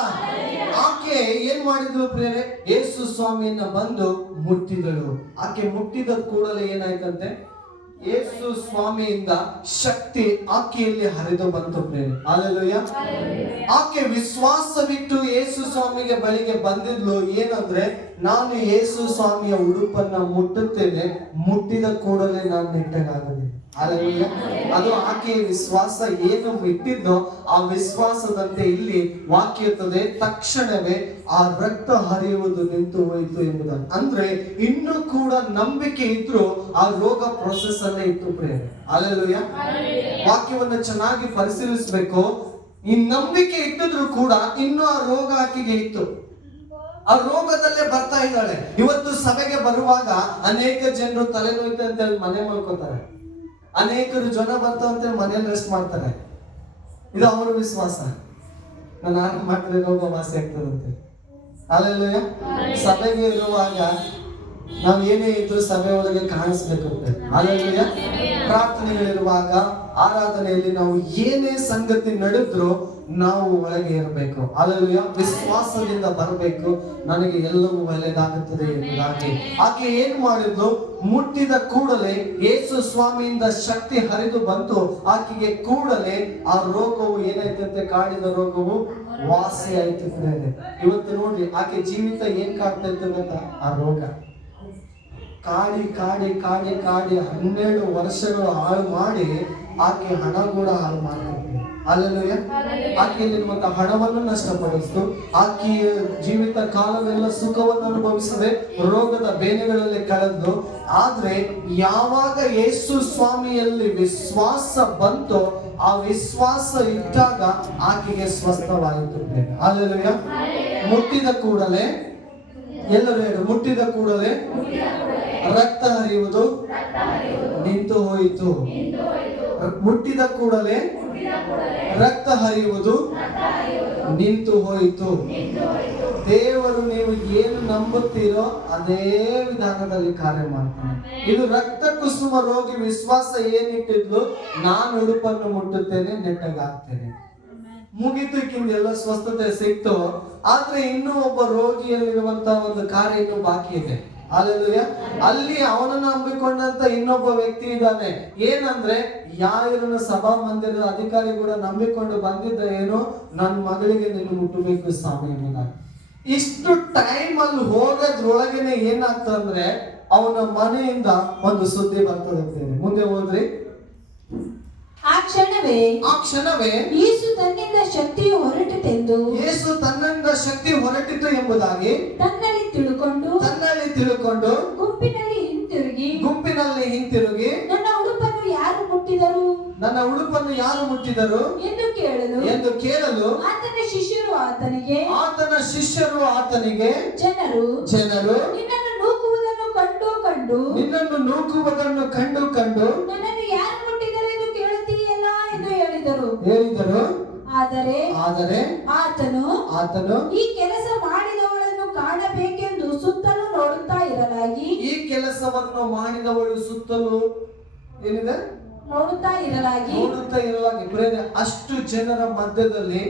ಆಕೆ ಏನ್ ಮಾಡಿದ್ರು ಪ್ರೇರೆ, ಯೇಸು ಸ್ವಾಮಿಯನ್ನ ಬಂದು ಮುಟ್ಟಿದಳು. ಆಕೆ ಮುಟ್ಟಿದ ಕೂಡಲೇ ಏನಾಯ್ತಂತೆ, ಯೇಸು ಸ್ವಾಮಿಯಿಂದ ಶಕ್ತಿ ಆಕೆಯಲ್ಲಿ ಹರಿದು ಬಂತು ಪ್ರೇರೆ. ಹಲ್ಲೆಲೂಯಾ. ಆಕೆ ವಿಶ್ವಾಸವಿಟ್ಟು ಯೇಸು ಸ್ವಾಮಿಗೆ ಬಳಿಗೆ ಬಂದಿದ್ಲು. ಏನಂದ್ರೆ, ನಾನು ಯೇಸು ಸ್ವಾಮಿಯ ಉಡುಪನ್ನ ಮುಟ್ಟುತ್ತೇನೆ, ಮುಟ್ಟಿದ ಕೂಡಲೇ ನಾನು ನೆಟ್ಟಗಾಗಲಿ. ಹಲ್ಲೆಲೂಯಾ. ಅದು ಆಕೆಯ ವಿಶ್ವಾಸ. ಏನು ಇಟ್ಟಿದ್ದೋ ಆ ವಿಶ್ವಾಸದಂತೆ ಇಲ್ಲಿ ವಾಕ್ಯ ಇರ್ತದೆ, ತಕ್ಷಣವೇ ಆ ರಕ್ತ ಹರಿಯುವುದು ನಿಂತು ಹೋಯಿತು ಎಂಬುದನ್ನು. ಅಂದ್ರೆ ಇನ್ನೂ ಕೂಡ ನಂಬಿಕೆ ಇದ್ರು ಆ ರೋಗ ಪ್ರೊಸೆಸ್ ಅಲ್ಲೇ ಇತ್ತು ಪ್ರೇರೆ. ಹಲ್ಲೆಲೂಯಾ. ವಾಕ್ಯವನ್ನು ಚೆನ್ನಾಗಿ ಪರಿಶೀಲಿಸಬೇಕು. ಈ ನಂಬಿಕೆ ಇಟ್ಟಿದ್ರು ಕೂಡ ಇನ್ನೂ ಆ ರೋಗ ಆಕೆಗೆ ಇತ್ತು. ಆ ರೋಗದಲ್ಲೇ ಬರ್ತಾ ಇದ್ದಾಳೆ. ಇವತ್ತು ಸಭೆಗೆ ಬರುವಾಗ ಅನೇಕ ಜನರು ತಲೆನೋಯ್ತು ಅಂತ ಹೇಳಿ ಮನೆ ಮಾಡ್ಕೋತಾರೆ. ಅನೇಕರು ಜ್ವರ ಬರ್ತಾವಂತೆ ಮನೇಲಿ ರೆಸ್ಟ್ ಮಾಡ್ತಾರೆ. ಇದು ಅವರ ವಿಶ್ವಾಸ. ನಾನು ಆರಂಭ ಮಾಡಿದ್ರೆ ರೋಗ ವಾಸಿ ಆಗ್ತದಂತೆ. ಹಲ್ಲೆಲೂಯಾ. ಸಭೆಗೆ ಇರುವಾಗ ನಾವು ಏನೇ ಇದ್ರು ಸಭೆ ಒಳಗೆ ಕಾಣಿಸ್ಬೇಕಂತೆ. ಹಲ್ಲೆಲೂಯಾ. ಪ್ರಾರ್ಥನೆಗಳಿರುವಾಗ, ಆರಾಧನೆಯಲ್ಲಿ ನಾವು ಏನೇ ಸಂಗತಿ ನಡೆದ್ರು ನಾವು ಒಳಗೆ ಇರಬೇಕು. ಹಲ್ಲೆಲೂಯಾ. ವಿಶ್ವಾಸದಿಂದ ಬರಬೇಕು. ನನಗೆ ಎಲ್ಲವೂ ಒಳ್ಳೆಯದಾಗುತ್ತದೆ ಎಂಬುದಾಗಿ ಆಕೆ ಏನ್ ಮಾಡಿದ್ಲು, ಮುಟ್ಟಿದ ಕೂಡಲೇ ಯೇಸು ಸ್ವಾಮಿಯಿಂದ ಶಕ್ತಿ ಹರಿದು ಬಂತು. ಆಕೆಗೆ ಕೂಡಲೇ ಆ ರೋಗವು ಏನಾಯ್ತಂತೆ, ಕಾಡಿದ ರೋಗವು ವಾಸಿ ಆಯ್ತು. ಇವತ್ತು ನೋಡ್ರಿ ಆಕೆ ಜೀವಿತ ಏನ್ ಕಾಡ್ತಾ ಇತ್ತು ಗೊತ್ತಾ? ಆ ರೋಗ ಕಾಡಿ 12 ವರ್ಷಗಳು ಹಾಳು ಮಾಡಿ ಆಕೆ ಹಣ ಕೂಡ ಹಾಳು ಮಾಡ್ತಾರೆ. ಹಲ್ಲೆಲೂಯಾ. ಆಕೆಯಲ್ಲಿರುವಂತ ಹಣವನ್ನು ನಷ್ಟಪಡಿಸಿತು. ಆಕೆಯ ಜೀವಿತ ಕಾಲವೆಲ್ಲ ಸುಖವನ್ನು ಅನುಭವಿಸದೆ ರೋಗದ ಬೇನೆಗಳಲ್ಲಿ ಕಳೆದು. ಆದ್ರೆ ಯಾವಾಗ ಯೇಸು ಸ್ವಾಮಿಯಲ್ಲಿ ವಿಶ್ವಾಸ ಬಂತೋ ಆ ವಿಶ್ವಾಸ ಇಟ್ಟಾಗ ಆಕೆಗೆ ಸ್ವಸ್ಥವಾಯಿತು. ಹಲ್ಲೆಲೂಯಾ. ಮುಟ್ಟಿದ ಕೂಡಲೇ, ಎಲ್ಲರೂ ಹೇಳು, ಮುಟ್ಟಿದ ಕೂಡಲೇ ರಕ್ತ ಹರಿಯುವುದು ನಿಂತು ಹೋಯಿತು. ಮುಟ್ಟಿದ ಕೂಡಲೇ ರಕ್ತ ಹರಿಯುವುದು ನಿಂತು ಹೋಯಿತು. ದೇವರು ನೀವು ಏನು ನಂಬುತ್ತೀರೋ ಅದೇ ವಿಧಾನದಲ್ಲಿ ಕಾರ್ಯ ಮಾಡ್ತಾನೆ. ಇದು ರಕ್ತ ಕುಸುಮ ರೋಗಿ ವಿಶ್ವಾಸ ಏನಿಟ್ಟಿದ್ಲು, ನಾನು ಉಡುಪನ್ನು ಮುಟ್ಟುತ್ತೇನೆ, ನೆಟ್ಟಗಾಗ್ತೇನೆ, ಮುಗಿತು, ಎಲ್ಲ ಸ್ವಸ್ಥತೆ ಸಿಕ್ತು. ಆದ್ರೆ ಇನ್ನೂ ಒಬ್ಬ ರೋಗಿಯಲ್ಲಿರುವಂತಹ ಒಂದು ಕಾರ್ಯ ಇನ್ನೂ ಬಾಕಿ ಇದೆ. ಹಲ್ಲೆಲೂಯಾ. ಅಲ್ಲಿ ಅವನನ್ನು ನಂಬಿಕೊಂಡಂತ ಇನ್ನೊಬ್ಬ ವ್ಯಕ್ತಿ ಇದ್ದಾನೆ. ಏನಂದ್ರೆ ಯಾರನ್ನ ಸಭಾ ಮಂದಿರದ ಅಧಿಕಾರಿ ಕೂಡ ನಂಬಿಕೊಂಡು ಬಂದಿದ್ದ, ಏನು, ನನ್ನ ಮಗಳಿಗೆ ನೀನು ಮುಟ್ಟಬೇಕು ಸ್ವಾಮಿ ಎಂಬುದಾಗಿ. ಇಷ್ಟು ಟೈಮ್ ಅಲ್ಲಿ ಹೋಗೋದ್ರೊಳಗೇನೆ ಏನಾಗ್ತದಂದ್ರೆ ಅವನ ಮನೆಯಿಂದ ಒಂದು ಸುದ್ದಿ ಬರ್ತದೆ. ಮುಂದೆ ಹೋದ್ರಿ, ಆ ಕ್ಷಣವೇ ಯೇಸು ತನ್ನಿಂದ ಶಕ್ತಿಯು ಹೊರಟಿತೆಂದು, ಯೇಸು ತನ್ನಿಂದ ಶಕ್ತಿ ಹೊರಟಿತು ಎಂಬುದಾಗಿ ತನ್ನಲ್ಲಿ ತಿಳುಕೊಂಡು ಗುಂಪಿನಲ್ಲಿ ಹಿಂತಿರುಗಿ ನನ್ನ ಉಡುಪನ್ನು ಯಾರು ಮುಟ್ಟಿದರು ಎಂದು ಕೇಳಲು ಆತನ ಶಿಷ್ಯರು ಆತನಿಗೆ ಜನರು ನಿನ್ನನ್ನು ನೂಕುವುದನ್ನು ಕಂಡು ನನ್ನನ್ನು ಯಾರು ಮುಟ್ಟಿದರು ಎಂದು ಕೇಳುತ್ತೀಯಲ್ಲ ಎಂದು ಹೇಳಿದರು. ಆದರೆ ಆತನು ಈ ಕೆಲಸ ಮಾಡಿದವಳನ್ನು ಕಾಣಬೇಕೆಂದು ಸುತ್ತಲೂ ನೋಡುತ್ತಾ ಇರಲಾಗಿ, ಈ ಕೆಲಸವನ್ನು ಮಾಡಿದವಳು ಸುತ್ತಲೂ ಏನಿದೆ ನೋಡುತ್ತಾ ಇರಲಾಗಿ ಅಷ್ಟು ಜನರ ಮಧ್ಯದಲ್ಲಿ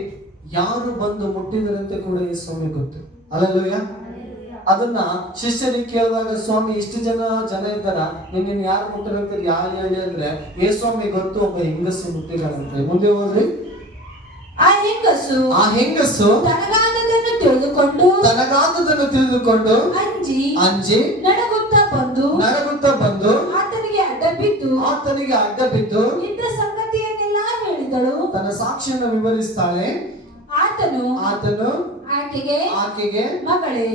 ಯಾರು ಬಂದು ಮುಟ್ಟಿದರಂತೆ ಕೂಡ ಈ ಸ್ವಾಮಿ ಗೊತ್ತು. ಹಲ್ಲೆಲೂಯಾ. ಅದನ್ನ ಶಿಷ್ಯರಿಗೆ ಕೇಳಿದಾಗ, ಸ್ವಾಮಿ ಇಷ್ಟು ಜನ ಇದ್ದಾರ, ನಿನ್ನ ಯಾರು ಮುಟ್ಟಿರಂತ ಯಾರು ಹೇಳಿ ಅಂದ್ರೆ, ಏ ಸ್ವಾಮಿ ಗೊತ್ತು, ಒಬ್ಬ ಹೆಂಗಸು ಮುಟ್ಟಿದಾರಂತೆ. ಮುಂದೆ ಹೋದ್ರಿ, ಆ ಹೆಂಗಸು ತನಗಾದದನ್ನು ತಿಳಿದುಕೊಂಡು ಅಂಜಿ ನಡಗುತ್ತಾ ಬಂದು ಆತನಿಗೆ ಅಡ್ಡ ಬಿದ್ದು ಇದ್ದ ಸಂಗತಿಯನ್ನೆಲ್ಲ ಹೇಳಿದಳು. ತನ್ನ ಸಾಕ್ಷಿಯನ್ನು ವಿವರಿಸ್ತಾಳೆ. ಆತನು ಆಕೆಗೆ ಮಗಳೇ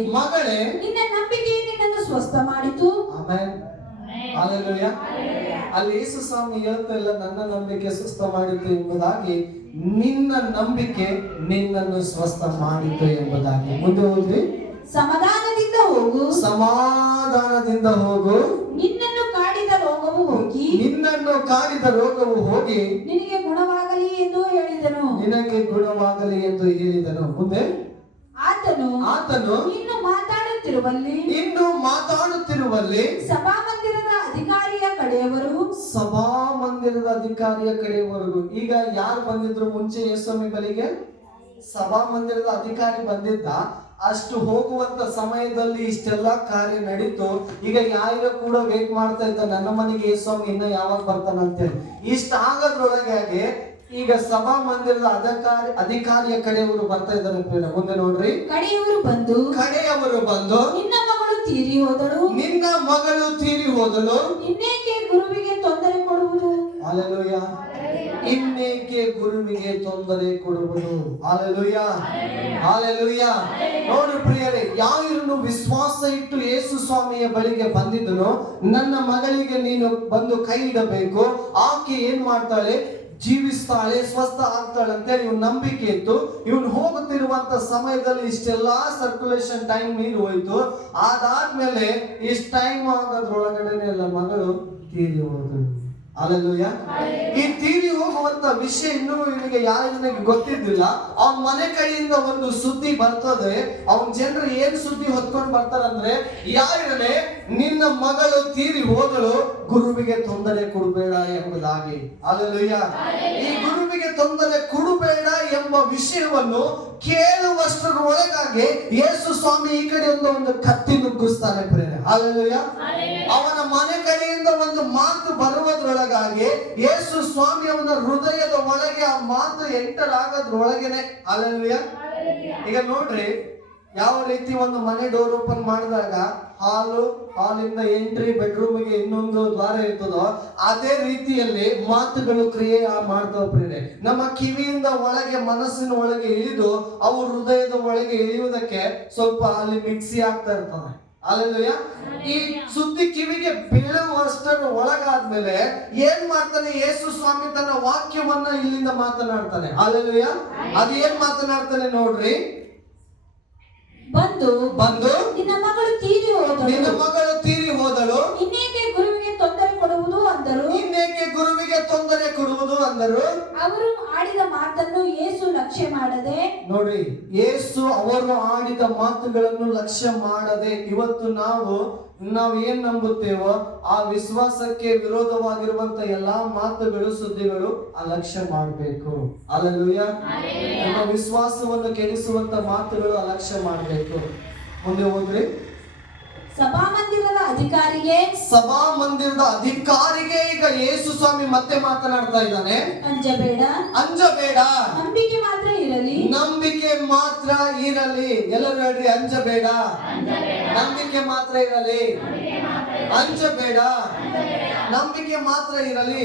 ನಿನ್ನ ನಂಬಿಕೆ ನಿನ್ನನ್ನು ಸ್ವಸ್ಥ ಮಾಡಿತು. ಆಮೆನ್. ಹಲ್ಲೆಲೂಯಾ. ಅಲ್ಲಿ ಯೇಸು ಸ್ವಾಮಿ ಹೇಳ್ತಾ ಇಲ್ಲ, ನನ್ನ ನಂಬಿಕೆ ಸ್ವಸ್ಥ ಮಾಡಿತು ಎಂಬುದಾಗಿ, ನಿನ್ನ ನಂಬಿಕೆ ನಿನ್ನನ್ನು ಸ್ವಸ್ಥ ಮಾಡಿತು ಎಂಬುದಾಗಿ. ಮುಂದೆ ಹೋದ್ರಿ, ಸಮಾಧಾನದಿಂದ ಹೋಗು, ನಿನ್ನನ್ನು ಕಾಡಿದ ರೋಗವು ಹೋಗಿ ನಿನಗೆ ಗುಣವಾಗಲಿ ಎಂದು ಹೇಳಿದನು. ಮುಂದೆ ಆತನು ಇನ್ನು ಮಾತಾಡುತ್ತಿರುವಲ್ಲಿ ಸಭಾಮಂದಿರದ ಅಧಿಕಾರಿಯ ಕಡೆಯವರೆಗೂ ಈಗ ಯಾರು ಬಂದಿದ್ರು ಮುಂಚೆ ಯೇಸುಸ್ವಾಮಿ ಬಳಿಗೆ? ಸಭಾಮಂದಿರದ ಅಧಿಕಾರಿ ಬಂದಿದ್ದ. ಅಷ್ಟು ಹೋಗುವಂತ ಸಮಯದಲ್ಲಿ ಇಷ್ಟೆಲ್ಲ ಕಾರ್ಯ ನಡೀತು. ಈಗ ಯಾರು ಕೂಡ ವೇಟ್ ಮಾಡ್ತಾ ಇದ್ದ, ನನ್ನ ಮನೆಗೆ ಯೇಸುಸ್ವಾಮಿ ಇನ್ನ ಯಾವಾಗ ಬರ್ತಾನಂತೇಳಿ. ಇಷ್ಟ ಆಗೋದ್ರೊಳಗೆ ಈಗ ಸಭಾ ಮಂದಿರದ ಅಧಿಕಾರಿಯ ಕಡೆಯವರು ಬರ್ತಾ ಇದ್ದಾರೆ. ಮುಂದೆ ನೋಡ್ರಿ, ಕಡೆಯವರು ಬಂದು ನಿನ್ನ ಮಗಳು ತೀರಿ ಹೋದಳು, ಇನ್ನೇಕೆ ಗುರುವಿಗೆ ತೊಂದರೆ ಕೊಡುವುದು? ಹಲ್ಲೆಲೂಯಾ. ಇನ್ನೇಕೆ ಗುರುವಿಗೆ ತೊಂದರೆ ಕೊಡುವುದು? ಹಲ್ಲೆಲೂಯಾ. ಹಲ್ಲೆಲೂಯಾ. ನೋಡಿ ಪ್ರಿಯರೇ, ಯಾರನ್ನು ವಿಶ್ವಾಸ ಇಟ್ಟು ಯೇಸು ಸ್ವಾಮಿಯ ಬಳಿಗೆ ಬಂದಿದ್ದನು, ನನ್ನ ಮಗಳಿಗೆ ನೀನು ಬಂದು ಕೈ ಇಡಬೇಕು, ಆಕೆ ಏನ್ ಮಾಡ್ತಾಳೆ, ಜೀವಿಸ್ತಾಳೆ, ಸ್ವಸ್ಥ ಆಗ್ತಾಳೆ ಅಂತೇಳಿ ಇವ್ನ ನಂಬಿಕೆ ಇತ್ತು. ಇವನು ಹೋಗುತ್ತಿರುವಂತ ಸಮಯದಲ್ಲಿ ಇಷ್ಟೆಲ್ಲಾ ಸರ್ಕ್ಯುಲೇಷನ್ ಟೈಮ್ ನೀರು ಹೋಯ್ತು. ಅದಾದ್ಮೇಲೆ ಇಷ್ಟ ಟೈಮ್ ಆಗೋದ್ರೊಳಗಡೆ ಎಲ್ಲ ಮಗಳು ತೀರಿ ಹೋದಳು. ಹಲ್ಲೆಲೂಯಾ. ಈ ತೀರಿ ಹೋಗುವಂತ ವಿಷಯ ಇನ್ನೂ ಇವನಿಗೆ ಯಾರಿಗೆ ಗೊತ್ತಿದ್ದಿಲ್ಲ. ಅವನ ಮನೆ ಕಡೆಯಿಂದ ಒಂದು ಸುದ್ದಿ ಬರ್ತದೆ. ಅವನ ಜನರು ಏನ್ ಸುದ್ದಿ ಹೊತ್ಕೊಂಡು ಬರ್ತಾರಂದ್ರೆ, ಯಾರೇ ನಿನ್ನ ಮಗಳು ತೀರಿ ಹೋದಳು, ಗುರುವಿಗೆ ತೊಂದರೆ ಕೊಡಬೇಡ ಎಂಬುದಾಗಿ. ಹಲ್ಲೆಲೂಯಾ. ಈ ಗುರುವಿಗೆ ತೊಂದರೆ ಕೊಡಬೇಡ ಎಂಬ ವಿಷಯವನ್ನು ಕೇಳುವಷ್ಟರ ಒಳಗಾಗಿ ಯೇಸು ಸ್ವಾಮಿ ಈ ಕಡೆ ಒಂದು ಕತ್ತಿ ನುಗ್ಗಿಸ್ತಾನೆ ಪ್ರೇರೆ. ಹಲ್ಲೆಲೂಯಾ. ಅವನ ಮನೆ ಕಡೆಯಿಂದ ಒಂದು ಮಾತು ಬರುವುದರೊಳಗಾಗಿ ಯೇಸು ಸ್ವಾಮಿ ಅವನ ಹೃದಯದ ಒಳಗೆ ಆ ಮಾತು ಎಂಟರ್ ಆಗೋದ್ರೊಳಗೇನೆ. ಹಲ್ಲೆಲೂಯಾ. ಈಗ ನೋಡ್ರಿ, ಯಾವ ರೀತಿ ಒಂದು ಮನೆ ಡೋರ್ ಓಪನ್ ಮಾಡಿದಾಗ ಹಾಲಿಂದ ಎಂಟ್ರಿ ಬೆಡ್ರೂಮ್ಗೆ ಇನ್ನೊಂದು ದ್ವಾರ ಇರ್ತದೋ, ಅದೇ ರೀತಿಯಲ್ಲಿ ಮಾತುಗಳು ಕ್ರಿಯೆ ಮಾಡ್ತಾವ ಪ್ರೇರೆ. ನಮ್ಮ ಕಿವಿಯಿಂದ ಒಳಗೆ, ಮನಸ್ಸಿನ ಒಳಗೆ ಇಳಿದು ಅವು ಹೃದಯದ ಒಳಗೆ ಇಳಿಯುವುದಕ್ಕೆ ಸ್ವಲ್ಪ ಅಲ್ಲಿ ಮಿಕ್ಸಿ ಆಗ್ತಾ ಇರ್ತದೆ. ಅಲ್ಲೆಲೂಯ. ಈ ಸುದ್ದಿ ಕಿವಿಗೆ ಬೀಳುವಷ್ಟರ ಒಳಗಾದ್ಮೇಲೆ ಏನ್ ಮಾಡ್ತಾನೆ ಯೇಸು ಸ್ವಾಮಿ? ತನ್ನ ವಾಕ್ಯವನ್ನ ಇಲ್ಲಿಂದ ಮಾತನಾಡ್ತಾನೆ. ಅಲ್ಲೆಲೂಯ. ಅದು ಏನ್ ಮಾತನಾಡ್ತಾನೆ ನೋಡ್ರಿ. ಬಂದು ಬಂದು ನಿನ್ನ ಮಗಳು ತೀರಿ ಹೋದಳು, ನಿನ್ನ ಮಗಳು ತೀರಿ ಹೋದಳು, ಇನ್ನೇಕೆ ಗುರುವಿಗೆ ತೊಂದರೆ ಕೊಡುವುದು ಅಂದರು. ಇನ್ನೇಕೆ ಗುರುವಿಗೆ ತೊಂದರೆ ಕೊಡುವುದು ಅಂದರು. ಅವರು ಆಡಿದ ಮಾತನ್ನು ಯೇಸು ಲಕ್ಷ್ಯ ಮಾಡದೆ, ನೋಡ್ರಿ, ಯೇಸು ಅವರು ಆಡಿದ ಮಾತುಗಳನ್ನು ಲಕ್ಷ್ಯ ಮಾಡದೆ, ಇವತ್ತು ನಾವು ಏನ್ ನಂಬುತ್ತೇವೋ ಆ ವಿಶ್ವಾಸಕ್ಕೆ ವಿರೋಧವಾಗಿರುವಂತ ಎಲ್ಲಾ ಮಾತುಗಳು, ಸುದ್ದಿಗಳು ಅಲಕ್ಷ್ಯ ಮಾಡಬೇಕು. ಅಲ್ಲೆಲೂಯ. ನಮ್ಮ ವಿಶ್ವಾಸವನ್ನು ಕೆಡಿಸುವಂತ ಮಾತುಗಳು ಅಲಕ್ಷ್ಯ ಮಾಡಬೇಕು. ಮುಂದೆ ಹೋಗ್ರಿ. ಸಭಾಮಂದಿರದ ಅಧಿಕಾರಿಗೆ ಈಗ ಯೇಸು ಸ್ವಾಮಿ ಮತ್ತೆ ಮಾತನಾಡ್ತಾ ಇದ್ದಾನೆ. ಅಂಜಬೇಡ, ನಂಬಿಕೆ ಮಾತ್ರ ಇರಲಿ. ಎಲ್ಲರೂ ಹೇಳ್ರಿ, ಅಂಜಬೇಡ, ನಂಬಿಕೆ ಮಾತ್ರ ಇರಲಿ. ಅಂಜಬೇಡ, ನಂಬಿಕೆ ಮಾತ್ರ ಇರಲಿ.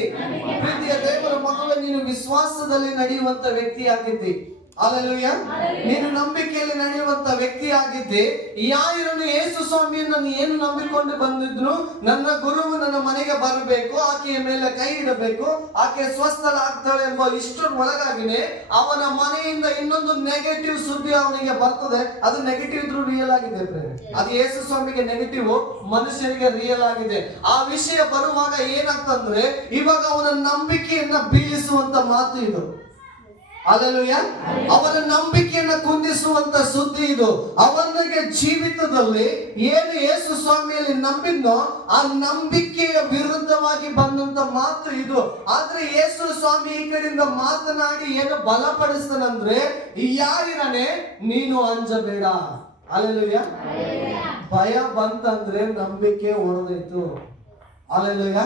ಪ್ರೀತಿಯ ದೇವರ ಮಗುವೆ, ನೀನು ವಿಶ್ವಾಸದಲ್ಲಿ ನಡೆಯುವಂತ ವ್ಯಕ್ತಿಯಾಗಿದ್ದಿ. ಅಲ್ಲೆಲೂಯ. ನೀನು ನಂಬಿಕೆಯಲ್ಲಿ ನಡೆಯುವಂತ ವ್ಯಕ್ತಿ ಆಗಿದ್ದೆ. ಯಾರನ್ನು ಯೇಸು ಸ್ವಾಮಿಯನ್ನು ಏನು ನಂಬಿಕೊಂಡು ಬಂದಿದ್ರು, ನನ್ನ ಗುರುವು ನನ್ನ ಮನೆಗೆ ಬರಬೇಕು, ಆಕೆಯ ಮೇಲೆ ಕೈ ಇಡಬೇಕು, ಆಕೆ ಸ್ವಸ್ಥಳಾಗ್ತಾಳೆ ಎಂಬ ಇಷ್ಟರ ಒಳಗಾಗಿನೇ ಅವನ ಮನೆಯಿಂದ ಇನ್ನೊಂದು ನೆಗೆಟಿವ್ ಸುದ್ದಿ ಅವನಿಗೆ ಬರ್ತದೆ. ಅದು ನೆಗೆಟಿವ್ ಇದ್ರೂ ರಿಯಲ್ ಆಗಿದೆ. ಅದು ಯೇಸು ಸ್ವಾಮಿಗೆ ನೆಗೆಟಿವ್, ಮನುಷ್ಯನಿಗೆ ರಿಯಲ್ ಆಗಿದೆ. ಆ ವಿಷಯ ಬರುವಾಗ ಏನಾಗ್ತಂದ್ರೆ, ಇವಾಗ ಅವನ ನಂಬಿಕೆಯನ್ನ ಬೀಳಿಸುವಂತ ಮಾತು ಇದು. ಅಲ್ಲೆಲೂಯ. ಅವನ ನಂಬಿಕೆಯನ್ನ ಕುಂದಿಸುವಂತ ಸುದ್ದಿ ಇದು. ಅವನಿಗೆ ಜೀವಿತದಲ್ಲಿ ಏನು ಯೇಸು ಸ್ವಾಮಿಯಲ್ಲಿ ನಂಬಿದ್ನೋ ಆ ನಂಬಿಕೆಯ ವಿರುದ್ಧವಾಗಿ ಬಂದಂತ ಮಾತು ಇದು. ಆದ್ರೆ ಯೇಸು ಸ್ವಾಮಿ ಈ ಕಡೆಯಿಂದ ಮಾತನಾಡಿ ಏನು ಬಲಪಡಿಸ್ತಾನಂದ್ರೆ, ಯಾರಿರನೆ ನೀನು ಅಂಜಬೇಡ. ಅಲ್ಲೆಲೂಯ. ಭಯ ಬಂತಂದ್ರೆ ನಂಬಿಕೆ ಹೊರದೈತು. ಅಲ್ಲೆಲೂಯ.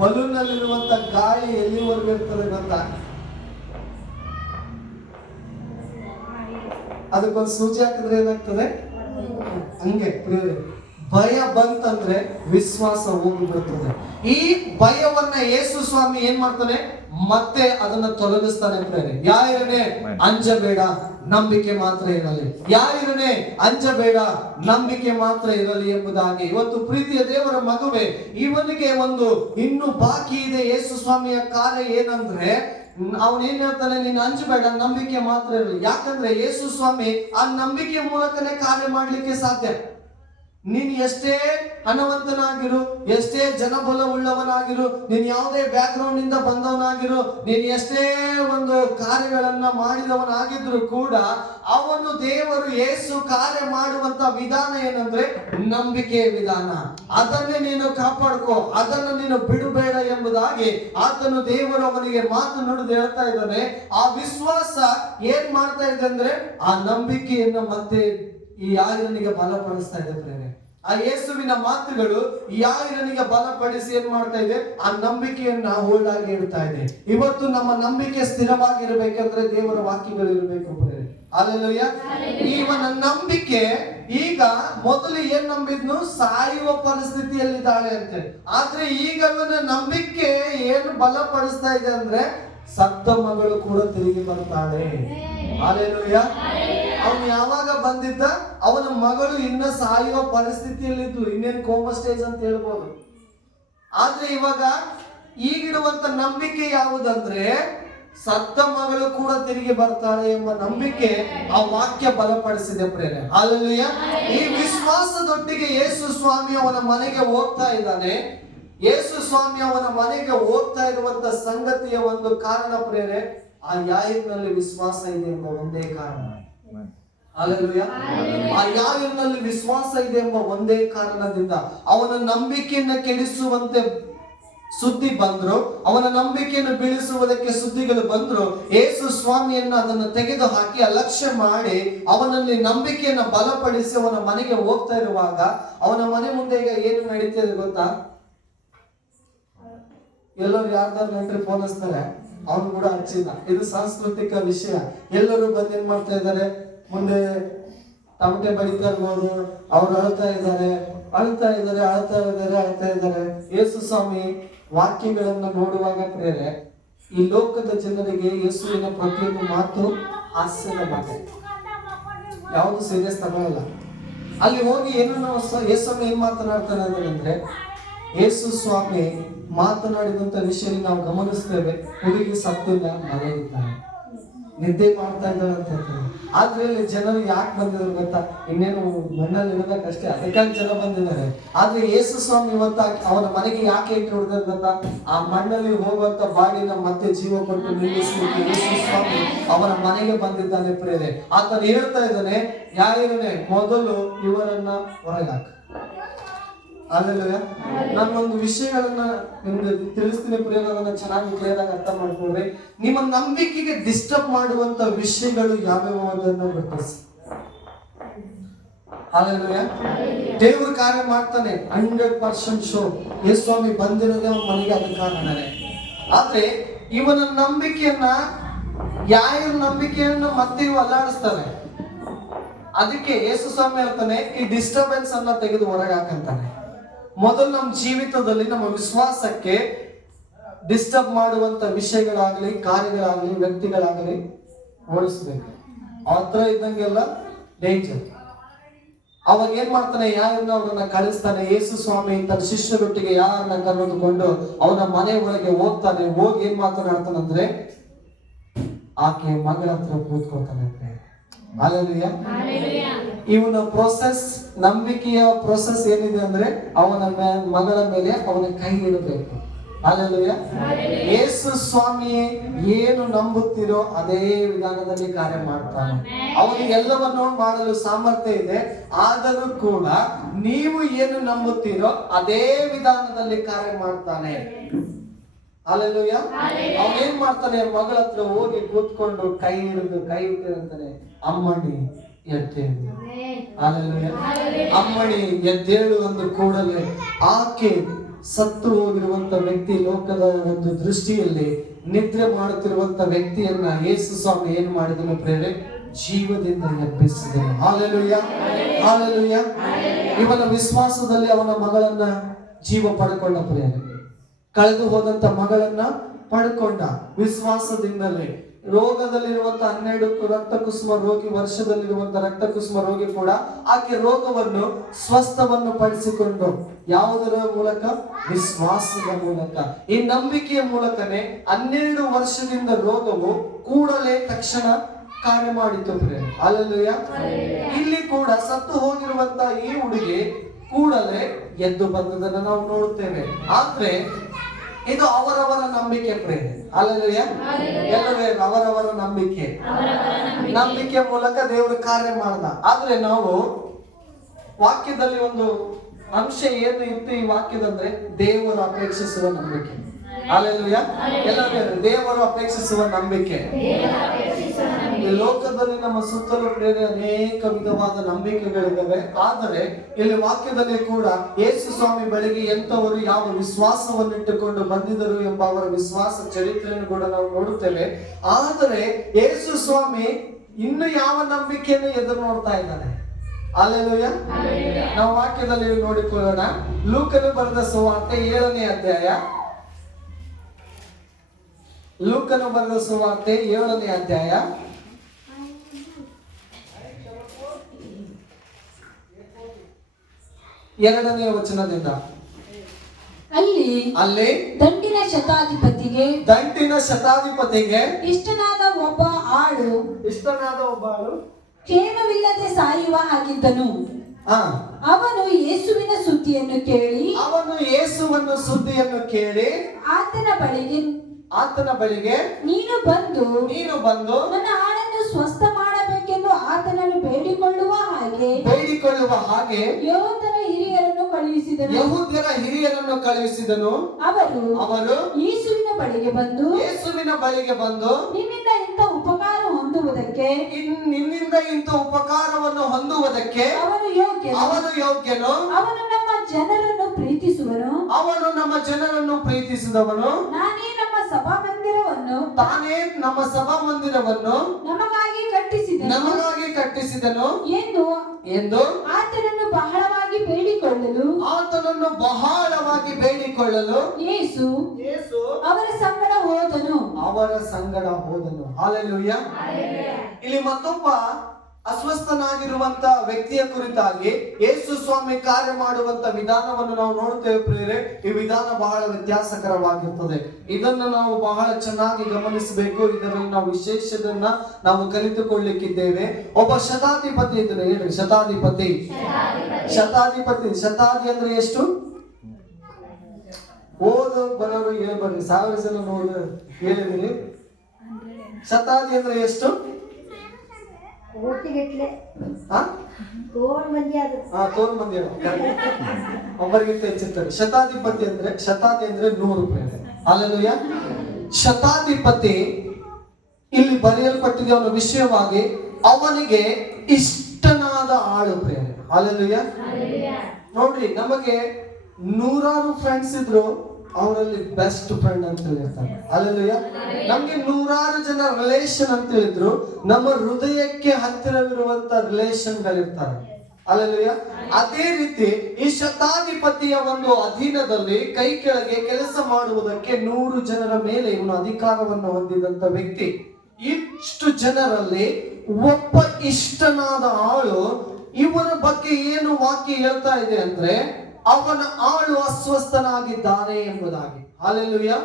ಬಲೂನ್ ನಲ್ಲಿರುವಂತ ಗಾಳಿ ಎಲ್ಲಿವರೆಗೂ ಇರ್ತದೆ ಗೊತ್ತಾ? ಅದಕ್ಕೊಂದು ಸೂಜಿ ಹಾಕಿದ್ರೆ ಏನಾಗ್ತದೆ? ಹಂಗೆ ಭಯ ಬಂತಂದ್ರೆ ವಿಶ್ವಾಸ ಹೋಗಿಬಿಡ್ತದೆ. ಈ ಭಯವನ್ನ ಯೇಸು ಸ್ವಾಮಿ ಏನ್ ಮಾಡ್ತಾನೆ? ಮತ್ತೆ ಅದನ್ನ ತೊಲಗಿಸ್ತಾನೆ. ಯಾರನೇ ಅಂಜಬೇಡ, ನಂಬಿಕೆ ಮಾತ್ರ ಇರಲಿ. ಯಾರನೇ ಅಂಜಬೇಡ, ನಂಬಿಕೆ ಮಾತ್ರ ಇರಲಿ ಎಂಬುದಾಗಿ. ಇವತ್ತು ಪ್ರೀತಿಯ ದೇವರ ಮಗುವೆ, ಇವನಿಗೆ ಒಂದು ಇನ್ನು ಬಾಕಿ ಇದೆ ಯೇಸು ಸ್ವಾಮಿಯ ಕಾರ್ಯ. ಏನಂದ್ರೆ ಅವನ್ ಏನ್ ಹೇಳ್ತಾನೆ? ನೀನು ಅಂಜಬೇಡ, ನಂಬಿಕೆ ಮಾತ್ರ ಇರಲಿ. ಯಾಕಂದ್ರೆ ಯೇಸು ಸ್ವಾಮಿ ಆ ನಂಬಿಕೆ ಮೂಲಕನೇ ಕಾರ್ಯ ಮಾಡ್ಲಿಕ್ಕೆ ಸಾಧ್ಯ. ನೀನ್ ಎಷ್ಟೇ ಹಣವಂತನಾಗಿರು, ಎಷ್ಟೇ ಜನಬಲ ಉಳ್ಳವನಾಗಿರು, ನೀನ್ ಯಾವುದೇ ಬ್ಯಾಕ್ ಗ್ರೌಂಡ್ ಇಂದ ಬಂದವನಾಗಿರು, ನೀನ್ ಎಷ್ಟೇ ಒಂದು ಕಾರ್ಯಗಳನ್ನ ಮಾಡಿದವನಾಗಿದ್ರು ಕೂಡ ಅವನು ದೇವರು ಯೇಸು ಕಾರ್ಯ ಮಾಡುವಂತ ವಿಧಾನ ಏನಂದ್ರೆ ನಂಬಿಕೆಯ ವಿಧಾನ. ಅದನ್ನೇ ನೀನು ಕಾಪಾಡ್ಕೋ, ಅದನ್ನು ನೀನು ಬಿಡಬೇಡ ಎಂಬುದಾಗಿ ಆತನು ದೇವರು ಅವನಿಗೆ ಮಾತು ನುಡಿದು ಹೇಳ್ತಾ ಇದ್ದಾನೆ. ಆ ವಿಶ್ವಾಸ ಏನ್ ಮಾಡ್ತಾ ಇದೆ ಅಂದ್ರೆ ಆ ನಂಬಿಕೆಯನ್ನ ಮತ್ತೆ ಈ ಯಾರಿನಿಗೆ ಬಲಪಡಿಸ್ತಾ ಇದೆ ಪ್ರೇರೆ. ಆ ಯೇಸುವಿನ ಮಾತುಗಳು ಯಾರಿನಿಗೆ ಬಲಪಡಿಸಿ ಏನ್ ಮಾಡ್ತಾ ಇದೆ? ಆ ನಂಬಿಕೆಯನ್ನ ಹೋಲ್ಡ್ ಆಗಿ ಇಡ್ತಾ ಇದೆ. ಇವತ್ತು ನಮ್ಮ ನಂಬಿಕೆ ಸ್ಥಿರವಾಗಿರ್ಬೇಕಂದ್ರೆ ದೇವರ ವಾಕ್ಯಗಳು ಇರಬೇಕು ಪ್ರೇರೆ. ಅಲ್ಲೆಲೂಯ. ಇವನ ನಂಬಿಕೆ ಈಗ ಮೊದಲು ಏನ್ ನಂಬಿದ್ನು? ಸಾಯುವ ಪರಿಸ್ಥಿತಿಯಲ್ಲಿದ್ದಾಳೆ ಅಂತೆ. ಆದ್ರೆ ಈಗ ಇವನ ನಂಬಿಕೆ ಏನು ಬಲಪಡಿಸ್ತಾ ಇದೆ ಅಂದ್ರೆ ಸತ್ತ ಮಗಳು ಕೂಡ ತಿರುಗಿ ಬರ್ತಾಳೆ. ಅಲ್ಲೆಲೂಯ. ಅವನು ಯಾವಾಗ ಬಂದಿದ್ದ? ಅವನ ಮಗಳು ಇನ್ನ ಸಾಯುವ ಪರಿಸ್ಥಿತಿಯಲ್ಲಿದ್ಲು. ಇನ್ನೇನು ಕೋಮಾ ಸ್ಟೇಜ್ ಅಂತ ಹೇಳ್ಬೋದು. ಆದ್ರೆ ಇವಾಗ ಈಗಿಡುವಂತ ನಂಬಿಕೆ ಯಾವುದಂದ್ರೆ ಸತ್ತ ಮಗಳು ಕೂಡ ತಿರುಗಿ ಬರ್ತಾಳೆ ಎಂಬ ನಂಬಿಕೆ ಆ ವಾಕ್ಯ ಬಲಪಡಿಸಿದೆ ಪ್ರೇರೆ. ಅಲ್ಲೆಲೂಯ. ಈ ವಿಶ್ವಾಸದೊಟ್ಟಿಗೆ ಯೇಸು ಸ್ವಾಮಿ ಅವನ ಮನೆಗೆ ಹೋಗ್ತಾ ಇದ್ದಾನೆ. ಯೇಸು ಸ್ವಾಮಿ ಅವನ ಮನೆಗೆ ಹೋಗ್ತಾ ಇರುವಂತ ಸಂಗತಿಯ ಒಂದು ಕಾರಣ ಪ್ರೇರೆ, ಆ ಯಾಯಿರ್ನಲ್ಲಿ ವಿಶ್ವಾಸ ಇದೆ ಎಂಬ ಒಂದೇ ಕಾರಣ. ಹಲ್ಲೆಲೂಯಾ. ಆ ಯಾಯಿರ್ನಲ್ಲಿ ವಿಶ್ವಾಸ ಇದೆ ಎಂಬ ಒಂದೇ ಕಾರಣದಿಂದ ಅವನ ನಂಬಿಕೆಯನ್ನ ಕೆಡಿಸುವಂತೆ ಸುದ್ದಿ ಬಂದ್ರು, ಅವನ ನಂಬಿಕೆಯನ್ನು ಬೀಳಿಸುವುದಕ್ಕೆ ಸುದ್ದಿಗಳು ಬಂದ್ರು. ಯೇಸು ಸ್ವಾಮಿಯನ್ನ ಅದನ್ನು ತೆಗೆದು ಹಾಕಿ ಅಲಕ್ಷ್ಯ ಮಾಡಿ ಅವನಲ್ಲಿ ನಂಬಿಕೆಯನ್ನ ಬಲಪಡಿಸಿ ಅವನ ಮನೆಗೆ ಹೋಗ್ತಾ ಇರುವಾಗ ಅವನ ಮನೆ ಮುಂದೆ ಈಗ ಏನು ನಡೀತಿದೆ ಗೊತ್ತಾ? ಎಲ್ಲರೂ ಯಾರ್ದಾರು ನೆಂಟ್ರಿ ಫೋನ್ ಹಚ್ತಾರೆ, ಅವನು ಕೂಡ ಹಚ್ಚಿಲ್ಲ. ಇದು ಸಾಂಸ್ಕೃತಿಕ ವಿಷಯ. ಎಲ್ಲರೂ ಬಂದು ಏನ್ ಮಾಡ್ತಾ ಇದ್ದಾರೆ? ಮುಂದೆ ತಮಟೆ ಬಡಿತಾ ಇರ್ಬೋದು, ಅವ್ರು ಅಳ್ತಾ ಇದ್ದಾರೆ. ಯೇಸು ಸ್ವಾಮಿ ವಾಕ್ಯಗಳನ್ನ ನೋಡುವಾಗ ಪ್ರೇರೆ, ಈ ಲೋಕದ ಜನರಿಗೆ ಯೇಸುವಿನ ಪ್ರತಿಯೊಂದು ಮಾತು ಹಾಸ್ಯದ ಮಾತು, ಯಾವುದು ಸೀರಿಯಸ್ ತಗೊಳ್ಳಲ್ಲ. ಅಲ್ಲಿ ಹೋಗಿ ಏನೋ ಯೇಸು ಏನ್ ಮಾತನಾಡ್ತಾನೆ ಅಂದ್ರೆ, ಯೇಸು ಸ್ವಾಮಿ ಮಾತನಾಡಿದಂತ ವಿಷಯ ನಾವು ಗಮನಿಸ್ತೇವೆ. ಹುಡುಗಿ ಸತ್ತಿಲ್ಲ, ಮನೆಯಿದ್ದಾನೆ, ನಿದ್ದೆ ಮಾಡ್ತಾ ಇದ್ದಾಳೆ ಅಂತ ಹೇಳ್ತಾರೆ. ಆದ್ರೆ ಇಲ್ಲಿ ಜನರು ಯಾಕೆ ಬಂದಿದ್ರು ಗೊತ್ತಾ? ಇನ್ನೇನು ಮಣ್ಣಲ್ಲಿ ಇಡಬೇಕಷ್ಟೇ, ಅದಕ್ಕಾಗಿ ಜನ ಬಂದಿದ್ದಾರೆ. ಆದ್ರೆ ಯೇಸು ಸ್ವಾಮಿ ಇವತ್ತ ಅವನ ಮನೆಗೆ ಯಾಕೆ ಎಂಟ್ರಿ ಹೊಡೆದ ಗೊತ್ತಾ? ಆ ಮಣ್ಣಲ್ಲಿ ಹೋಗುವಂತ ಬಾಡಿನ ಮತ್ತೆ ಜೀವ ಕೊಟ್ಟು ನಿಲ್ಲಿಸಲಿಕ್ಕೆ ಯೇಸು ಸ್ವಾಮಿ ಅವನ ಮನೆಗೆ ಬಂದಿದ್ದಾನೆ ಪ್ರಿಯರೇ. ಆತನು ಹೇಳ್ತಾ ಇದ್ದಾನೆ, ಯಾರೇ ಮೊದಲು ಇವರನ್ನ ಹೊರಗಾಕ. ಅಲ್ಲೆಲ್ಲ ನಾನು ಒಂದು ವಿಷಯಗಳನ್ನ ನಿಮ್ಗೆ ತಿಳಿಸ್ತೀನಿ ಪ್ರಿಯರೇ, ಅದನ್ನ ಚೆನ್ನಾಗಿ ಕ್ಲಿಯರ್ ಆಗಿ ಅರ್ಥ ಮಾಡ್ಕೊಳ್ರಿ. ನಿಮ್ಮ ನಂಬಿಕೆಗೆ ಡಿಸ್ಟರ್ಬ್ ಮಾಡುವಂತ ವಿಷಯಗಳು ಯಾವ್ಯಾವ ಅನ್ನೋದನ್ನ ಗುರುತಿಸಿ. ಅಲ್ಲೆಲ್ಲ ದೇವರು ಕಾರ್ಯ ಮಾಡ್ತಾನೆ, 100% ಶೋ. ಯೇಸು ಸ್ವಾಮಿ ಬಂದಿರೋದೇ ಅವನ ಮನೆಗೆ, ಅದ ಕಾರಣನೇ. ಆದ್ರೆ ಇವನ ನಂಬಿಕೆಯನ್ನ, ಯಾರ ನಂಬಿಕೆಯನ್ನ ಮತ್ತೆ ಇವು ಅಲ್ಲಾಡಿಸ್ತಾನೆ. ಅದಕ್ಕೆ ಯೇಸು ಸ್ವಾಮಿ ಹೇಳ್ತಾನೆ, ಈ ಡಿಸ್ಟರ್ಬೆನ್ಸ್ ಅನ್ನ ತೆಗೆದು ಹೊರಗೆ ಹಾಕಂತಾನೆ. ಮೊದಲು ನಮ್ಮ ಜೀವಿತದಲ್ಲಿ ನಮ್ಮ ವಿಶ್ವಾಸಕ್ಕೆ ಡಿಸ್ಟರ್ಬ್ ಮಾಡುವಂತ ವಿಷಯಗಳಾಗ್ಲಿ, ಕಾರ್ಯಗಳಾಗ್ಲಿ, ವ್ಯಕ್ತಿಗಳಾಗ್ಲಿ ಓಡಿಸ್ಬೇಕು. ಹತ್ರ ಇದ್ದಂಗೆಲ್ಲ ಡೇಂಜರ್. ಅವಾಗ ಏನ್ ಮಾಡ್ತಾನೆ, ಯಾರನ್ನ ಅವ್ರನ್ನ ಕಳಿಸ್ತಾನೆ. ಯೇಸು ಸ್ವಾಮಿ ತನ್ನ ಶಿಷ್ಯರೊಟ್ಟಿಗೆ ಯಾರನ್ನ ಕರೆದುಕೊಂಡು ಅವನ ಮನೆ ಒಳಗೆ ಹೋಗ್ತಾನೆ. ಹೋಗಿ ಏನ್ ಮಾತನಾಡ್ತಾನಂದ್ರೆ, ಆಕೆ ಮಗಳ ಹತ್ರ ಕೂತ್ಕೊಳ್ತಾನೆ. ಹಾಲೆಲೂಯಾ. ಇವನ ಪ್ರೋಸೆಸ್, ನಂಬಿಕೆಯ ಪ್ರೋಸೆಸ್ ಏನಿದೆ ಅಂದ್ರೆ, ಅವನ ಮಗಳ ಮೇಲೆ ಅವನ ಕೈ ಇಡಬೇಕು. ಹಾಲೆಲೂಯಾ. ಯೇಸು ಸ್ವಾಮಿ ಏನು ನಂಬುತ್ತೀರೋ ಅದೇ ವಿಧಾನದಲ್ಲಿ ಕಾರ್ಯ ಮಾಡ್ತಾನೆ. ಅವನಿಗೆ ಎಲ್ಲವನ್ನು ಮಾಡಲು ಸಾಮರ್ಥ್ಯ ಇದೆ. ಆದರೂ ಕೂಡ ನೀವು ಏನು ನಂಬುತ್ತೀರೋ ಅದೇ ವಿಧಾನದಲ್ಲಿ ಕಾರ್ಯ ಮಾಡ್ತಾನೆ. ಹಾಲೆಲೂಯಾ. ಅವನೇನ್ ಮಾಡ್ತಾನೆ, ಮಗಳ ಹತ್ರ ಹೋಗಿ ಕೂತ್ಕೊಂಡು ಕೈ ಹಿಡಿದು ಕೈ ಇಟ್ಟಿರ್ತಾನೆ, ಅಮ್ಮಣಿ ಎದ್ದೇಳು. ಹಾಲೆಲೂಯಾ. ಅಮ್ಮಣಿ ಎದ್ದೇಳು ಅಂದ ಕೂಡಲೇ ಆಕೆ ಸತ್ತು ಹೋಗಿರುವಂತ ವ್ಯಕ್ತಿ, ಲೋಕದ ಒಂದು ದೃಷ್ಟಿಯಲ್ಲಿ ನಿದ್ರೆ ಮಾಡುತ್ತಿರುವಂತ ವ್ಯಕ್ತಿಯನ್ನ ಯೇಸು ಸ್ವಾಮಿ ಏನು ಮಾಡಿದನು ಪ್ರೇರೆ, ಜೀವದಿಂದ ಎಬ್ಬಿಸಿದನು. ಹಾಲೆಲೂಯಾ. ಹಾಲೆಲೂಯಾ. ಇವನ ವಿಶ್ವಾಸದಲ್ಲಿ ಅವನ ಮಗಳನ್ನ ಜೀವ ಪಡ್ಕೊಂಡ ಪ್ರೇರೆ. ಕಳೆದು ಹೋದಂತ ಮಗಳನ್ನ ಪಡ್ಕೊಂಡ ವಿಶ್ವಾಸದಿಂದಲೇ. ರೋಗದಲ್ಲಿರುವಂತ 12 ರಕ್ತ ಕುಸುಮ ರೋಗಿ, ವರ್ಷದಲ್ಲಿರುವಂತ ರಕ್ತ ಕುಸುಮ ರೋಗಿ ಕೂಡ ಆಕೆ ರೋಗವನ್ನು ಸ್ವಸ್ಥವನ್ನು ಪಡಿಸಿಕೊಂಡು, ಯಾವುದರ ಮೂಲಕ? ವಿಶ್ವಾಸದ ಮೂಲಕ. ಈ ನಂಬಿಕೆಯ ಮೂಲಕನೇ 12 ವರ್ಷದಿಂದ ರೋಗವು ಕೂಡಲೇ ತಕ್ಷಣ ಕಾರ್ಯ ಮಾಡಿತು ಪ್ರೇಮ. ಅಲ್ಲೆಲ್ಲೂಯಾ. ಇಲ್ಲಿ ಕೂಡ ಸತ್ತು ಹೋಗಿರುವಂತ ಈ ಹುಡುಗಿ ಕೂಡಲೇ ಎದ್ದು ಬಂದದನ್ನು ನಾವು ನೋಡುತ್ತೇವೆ. ಆದ್ರೆ ಇದು ಅವರವರ ನಂಬಿಕೆ ಪ್ರೇಮ. ಅಲ್ಲೆಲ್ಲೂಯಾ. ಎಲ್ಲವೇ ಅವರವರ ನಂಬಿಕೆ ಮೂಲಕ ದೇವರು ಕಾರ್ಯ ಮಾಡ್ದ. ಆದ್ರೆ ನಾವು ವಾಕ್ಯದಲ್ಲಿ ಒಂದು ಅಂಶ ಏನು ಇತ್ತು ಈ ವಾಕ್ಯದಂದ್ರೆ, ದೇವರು ಅಪೇಕ್ಷಿಸುವ ನಂಬಿಕೆ. ಅಲ್ಲೆಲ್ಲೂಯಾ. ಎಲ್ಲವೇ ದೇವರು ಅಪೇಕ್ಷಿಸುವ ನಂಬಿಕೆ. ಈ ಲೋಕದಲ್ಲಿ ನಮ್ಮ ಸುತ್ತಲೂ ಬೇರೆ ಅನೇಕ ವಿಧವಾದ ನಂಬಿಕೆಗಳಿದ್ದಾವೆ. ಆದರೆ ಇಲ್ಲಿ ವಾಕ್ಯದಲ್ಲಿ ಕೂಡ ಯೇಸು ಸ್ವಾಮಿ ಬಳಿಗೆ ಎಂತವರು ಯಾವ ವಿಶ್ವಾಸವನ್ನಿಟ್ಟುಕೊಂಡು ಬಂದಿದ್ದರು ಎಂಬ ಅವರ ವಿಶ್ವಾಸ ಚರಿತ್ರೆಯನ್ನು ಕೂಡ ನಾವು ನೋಡುತ್ತೇವೆ. ಆದರೆ ಯೇಸು ಸ್ವಾಮಿ ಇನ್ನು ಯಾವ ನಂಬಿಕೆಯನ್ನು ಎದುರು ನೋಡ್ತಾ ಇದ್ದಾನೆ. ಹಲ್ಲೆಲೂಯಾ. ನಾವು ವಾಕ್ಯದಲ್ಲಿ ನೋಡಿಕೊಳ್ಳೋಣ. ಲೂಕನು ಬರೆದ ಸುವಾರ್ತೆ 7ನೇ ಅಧ್ಯಾಯ. ಲೂಕನು ಬರೆದ ಸುವಾರ್ತೆ 7ನೇ ಅಧ್ಯಾಯ 2ನೇ ವಚನದಿಂದ. ಅಲ್ಲಿ ದಂಡಿನ ಶತಾಧಿಪತಿಗೆ ಇಷ್ಟನಾದ ಒಬ್ಬ ಆಳು ಕ್ಷೇಮವಿಲ್ಲದೆ ಸಾಯುವ ಹಾಗಿದ್ದನು. ಅವನು ಯೇಸುವಿನ ಸುದ್ದಿಯನ್ನು ಕೇಳಿ ಆತನ ಬಳಿಗೆ ನೀನು ಬಂದು ನನ್ನ ಆಳನ್ನು ಸ್ವಸ್ಥ ಮಾಡಬೇಕೆಂದು ಆತನನ್ನು ಬೇಡಿಕೊಳ್ಳುವ ಹಾಗೆ ಯೆಹೂದ್ಯರ ಹಿರಿಯರನ್ನು ಕಳುಹಿಸಿದನು. ಅವರು ಯೇಸುವಿನ ಬಳಿಗೆ ಬಂದು ನಿನ್ನಿಂದ ಇಂಥ ಉಪಕಾರವನ್ನು ಹೊಂದುವುದಕ್ಕೆ ಅವನು ಯೋಗ್ಯನು. ಅವನು ನಮ್ಮ ಜನರನ್ನು ಪ್ರೀತಿಸುವನು. ತಾನೇ ನಮ್ಮ ಸಭಾಮಂದಿರವನ್ನು ನಮಗಾಗಿ ಕಟ್ಟಿಸಿದನು ಎಂದು ಆತನನ್ನು ಬಹಳವಾಗಿ ಬೇಡಿಕೊಳ್ಳಲು ಯೇಸು ಅವರ ಸಂಗಡ ಹೋದನು. ಹಲ್ಲೆಲೂಯಾ. ಇಲ್ಲಿ ಮತ್ತೊಬ್ಬ ಅಸ್ವಸ್ಥನಾಗಿರುವಂತ ವ್ಯಕ್ತಿಯ ಕುರಿತಾಗಿ ಯೇಸು ಸ್ವಾಮಿ ಕಾರ್ಯ ಮಾಡುವಂತ ವಿಧಾನವನ್ನು ನಾವು ನೋಡುತ್ತೇವೆ ಪ್ರಿಯರೇ. ಈ ವಿಧಾನ ಬಹಳ ವ್ಯತ್ಯಾಸಕರವಾಗಿರ್ತದೆ. ಇದನ್ನು ನಾವು ಬಹಳ ಚೆನ್ನಾಗಿ ಗಮನಿಸಬೇಕು. ಇದರಲ್ಲಿ ನಾವು ವಿಶೇಷದನ್ನ ನಾವು ಕಲಿತುಕೊಳ್ಳಿಕ್ಕಿದ್ದೇವೆ. ಒಬ್ಬ ಶತಾಧಿಪತಿ ಇದ್ರೆ ಹೇಳ್ರಿ, ಶತಾಧಿಪತಿ. ಶತಾಧಿ ಅಂದ್ರೆ ಎಷ್ಟು? ಓದು ಬರೋರು ಹೇಳ್ಬರ್ರಿ, 1000 ಜನ ನೋಡು ಹೇಳಿದಿರಿ. ಶತಾಧಿ ಅಂದ್ರೆ ಎಷ್ಟು? ತೋಲ್ ಮಂದಿ ಒಬ್ಬರಿಗಿಂತ ಹೆಚ್ಚಿರ್ತಾರೆ. ಶತಾಧಿಪತಿ ಅಂದ್ರೆ, ಶತಾಧಿ ಅಂದ್ರೆ 100 ರೂಪಾಯಿ. ಹಲ್ಲೆಲೂಯಾ. ಶತಾಧಿಪತಿ ಇಲ್ಲಿ ಬರೆಯಲ್ಪಟ್ಟಿದೆ ಅವನ ವಿಷಯವಾಗಿ, ಅವನಿಗೆ ಇಷ್ಟನಾದ ಆಳು ಪ್ರೇರಣೆ. ಹಲ್ಲೆಲೂಯಾ. ನೋಡ್ರಿ, ನಮಗೆ 100 ಫ್ರೆಂಡ್ಸ್ ಇದ್ರು, ಅವರಲ್ಲಿ ಬೆಸ್ಟ್ ಫ್ರೆಂಡ್ ಅಂತ ಹೇಳಿರ್ತಾರೆ. ಹಲ್ಲೆಲೂಯಾ. ನಮ್ಗೆ 100 ಜನ ರಿಲೇಷನ್ ಅಂತ ಹೇಳಿದ್ರು, ನಮ್ಮ ಹೃದಯಕ್ಕೆ ಹತ್ತಿರವಿರುವಂತ ರಿಲೇಷನ್ಗಳಿರ್ತಾರೆ. ಹಲ್ಲೆಲೂಯಾ. ಅದೇ ರೀತಿ ಈ ಶತಾಧಿಪತಿಯ ಒಂದು ಅಧೀನದಲ್ಲಿ ಕೈ ಕೆಳಗೆ ಕೆಲಸ ಮಾಡುವುದಕ್ಕೆ 100 ಜನರ ಮೇಲೆ ಇವನು ಅಧಿಕಾರವನ್ನು ಹೊಂದಿದಂತ ವ್ಯಕ್ತಿ. ಇಷ್ಟು ಜನರಲ್ಲಿ ಒಬ್ಬ ಇಷ್ಟನಾದ ಆಳು, ಇವನ ಬಗ್ಗೆ ಏನು ವಾಕ್ಯ ಹೇಳ್ತಾ ಇದೆ ಅಂದ್ರೆ, ಅವನ ಆಳು ಅಸ್ವಸ್ಥನಾಗಿದ್ದಾನೆ ಎಂಬುದಾಗಿ. ಹಲ್ಲೆಲೂಯಾ.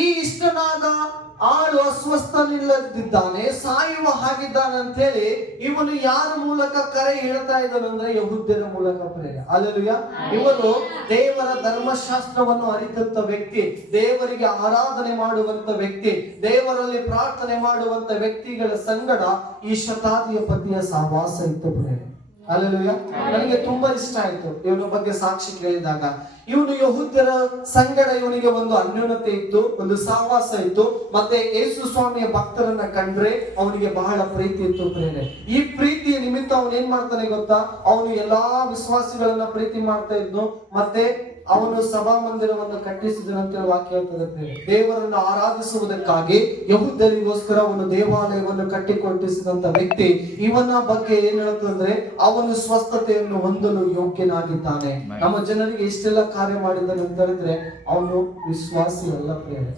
ಈ ಇಷ್ಟನಾದ ಆಳು ಅಸ್ವಸ್ಥನಿಲ್ಲದಿದ್ದಾನೆ, ಸಾಯುವ ಹಾಗಿದ್ದಾನೆ ಅಂತ ಹೇಳಿ ಇವನು ಯಾರ ಮೂಲಕ ಕರೆ ಹೇಳ್ತಾ ಇದ್ದಾನೆ ಅಂದ್ರೆ, ಯಹೂದ್ಯರ ಮೂಲಕ ಪ್ರೇರಣೆ. ಹಲ್ಲೆಲೂಯಾ. ಇವನು ದೇವರ ಧರ್ಮಶಾಸ್ತ್ರವನ್ನು ಅರಿತಂತ ವ್ಯಕ್ತಿ, ದೇವರಿಗೆ ಆರಾಧನೆ ಮಾಡುವಂತ ವ್ಯಕ್ತಿ, ದೇವರಲ್ಲಿ ಪ್ರಾರ್ಥನೆ ಮಾಡುವಂತ ವ್ಯಕ್ತಿಗಳ ಸಂಗಡ ಈ ಶತಾಧಿಪತಿಯ ಸಹವಾಸ ಇತ್ತು ಪ್ರೇರಣೆ. ಹಲ್ಲೆಲೂಯಾ. ನನಗೆ ತುಂಬಾ ಇಷ್ಟ ಆಯ್ತು ಇವನ ಬಗ್ಗೆ ಸಾಕ್ಷಿ ಕೇಳಿದಾಗ. ಇವನು ಯಹೂದ್ಯರ ಸಂಗಡ ಇವನಿಗೆ ಒಂದು ಅನ್ಯೋನ್ಯತೆ ಇತ್ತು, ಒಂದು ಸಹವಾಸ ಇತ್ತು. ಮತ್ತೆ ಯೇಸು ಸ್ವಾಮಿಯ ಭಕ್ತರನ್ನ ಕಂಡ್ರೆ ಅವನಿಗೆ ಬಹಳ ಪ್ರೀತಿ ಇತ್ತು ಪ್ರೇರಣೆ. ಈ ಪ್ರೀತಿಯ ನಿಮಿತ್ತ ಅವನು ಏನ್ ಮಾಡ್ತಾನೆ ಗೊತ್ತಾ, ಅವನು ಎಲ್ಲಾ ವಿಶ್ವಾಸಿಗಳನ್ನ ಪ್ರೀತಿ ಮಾಡ್ತಾ ಇದ್ನು. ಮತ್ತೆ ಅವನು ಸಭಾ ಮಂದಿರವನ್ನು ಕಟ್ಟಿಸಿದನಂತ ವಾಕ್ಯ ಹೇಳ್ತದೆ. ದೇವರನ್ನು ಆರಾಧಿಸುವುದಕ್ಕಾಗಿ ಯಹೂದ್ಯರಿಗೋಸ್ಕರ ಅವನು ದೇವಾಲಯವನ್ನು ಕಟ್ಟಿಕೊಟ್ಟಿಸಿದಂತ ವ್ಯಕ್ತಿ. ಇವನ ಬಗ್ಗೆ ಏನ್ ಹೇಳ್ತಂದ್ರೆ, ಅವನು ಸ್ವಸ್ಥತೆಯನ್ನು ಹೊಂದಲು ಯೋಗ್ಯನಾಗಿದ್ದಾನೆ. ನಮ್ಮ ಜನರಿಗೆ ಇಷ್ಟೆಲ್ಲ ಕಾರ್ಯ ಮಾಡಿದ್ದಾನೆ ಅಂತ ಹೇಳಿದ್ರೆ ಅವನು ವಿಶ್ವಾಸಿ ಅಲ್ಲ ಪ್ರೇರೆ.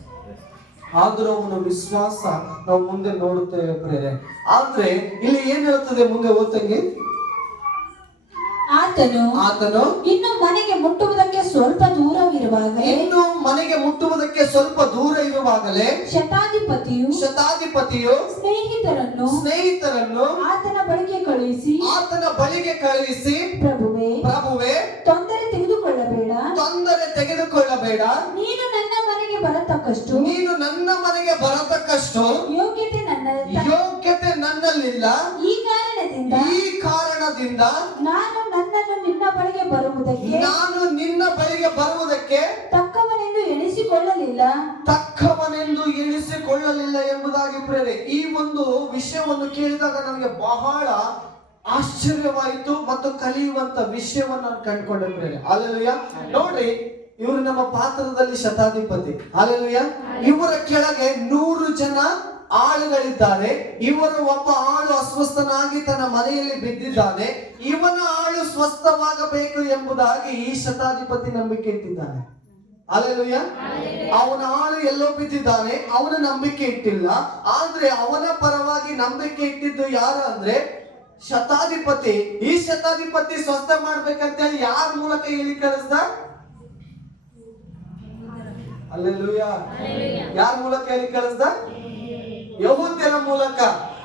ಆದ್ರೂ ಅವನ ವಿಶ್ವಾಸ ನಾವು ಮುಂದೆ ನೋಡುತ್ತೇವೆ ಪ್ರೇರೆ. ಆದ್ರೆ ಇಲ್ಲಿ ಏನ್ ಹೇಳ್ತದೆ ಮುಂದೆ ಓದ್ತಂಗೆ, ಆತನು ಇನ್ನು ಮನೆಗೆ ಮುಟ್ಟುವುದಕ್ಕೆ ಸ್ವಲ್ಪ ದೂರ ಇರುವಾಗಲೇ ಶತಾಧಿಪತಿಯು ಸ್ನೇಹಿತರನ್ನು ಆತನ ಬಳಿಗೆ ಕಳುಹಿಸಿ ಪ್ರಭುವೇ ತೊಂದರೆ ತೆಗೆದುಕೊಳ್ಳಬೇಡ, ನೀನು ನನ್ನ ಮನೆಗೆ ಬರತಕ್ಕಷ್ಟು ಯೋಗ್ಯತೆ ನನ್ನಲ್ಲಿಲ್ಲ. ಈ ಕಾರಣದಿಂದ ನಾನು ನಿನ್ನ ಬಳಿಗೆ ಬರುವುದಕ್ಕೆ ತಕ್ಕವನೆಂದು ಎಣಿಸಿಕೊಳ್ಳಲಿಲ್ಲ ಎಂಬುದಾಗಿ ಪ್ರೇರೆ. ಈ ಒಂದು ವಿಷಯವನ್ನು ಕೇಳಿದಾಗ ನನಗೆ ಬಹಳ ಆಶ್ಚರ್ಯವಾಯಿತು ಮತ್ತು ಕಲಿಯುವಂತ ವಿಷಯವನ್ನು ನಾನು ಕಂಡುಕೊಂಡೆ ಪ್ರೇರೆ. ಹಲ್ಲೆಲೂಯಾ. ನೋಡ್ರಿ, ಇವರು ನಮ್ಮ ಪಾತ್ರದಲ್ಲಿ ಶತಾಧಿಪತಿ. ಹಲ್ಲೆಲೂಯಾ. ಇವರ ಕೆಳಗೆ 100 ಜನ ಆಳುಗಳಿದ್ದಾರೆ. ಇವರು ಒಬ್ಬ ಆಳು ಅಸ್ವಸ್ಥನಾಗಿ ತನ್ನ ಮನೆಯಲ್ಲಿ ಬಿದ್ದಿದ್ದಾನೆ. ಇವನ ಆಳು ಸ್ವಸ್ಥವಾಗಬೇಕು ಎಂಬುದಾಗಿ ಈ ಶತಾಧಿಪತಿ ನಂಬಿಕೆ ಇಟ್ಟಿದ್ದಾನೆ. ಹಲ್ಲೆಲೂಯಾ. ಅವನ ಆಳು ಎಲ್ಲೋ ಬಿದ್ದಿದ್ದಾನೆ, ಅವನ ನಂಬಿಕೆ ಇಟ್ಟಿಲ್ಲ. ಆದ್ರೆ ಅವನ ಪರವಾಗಿ ನಂಬಿಕೆ ಇಟ್ಟಿದ್ದು ಯಾರು ಅಂದ್ರೆ ಶತಾಧಿಪತಿ. ಈ ಶತಾಧಿಪತಿ ಸ್ವಸ್ಥ ಮಾಡ್ಬೇಕಂತೇಳಿ ಯಾರ ಮೂಲಕ ಹೇಳಿ ಕಳಿಸ್ದ? ಹಲ್ಲೆಲೂಯಾ. ಯಾರ ಮೂಲಕ ಹೇಳಿ ಕಳಿಸ್ದ? ಯಹೂದ್ಯರ ಮೂಲಕ.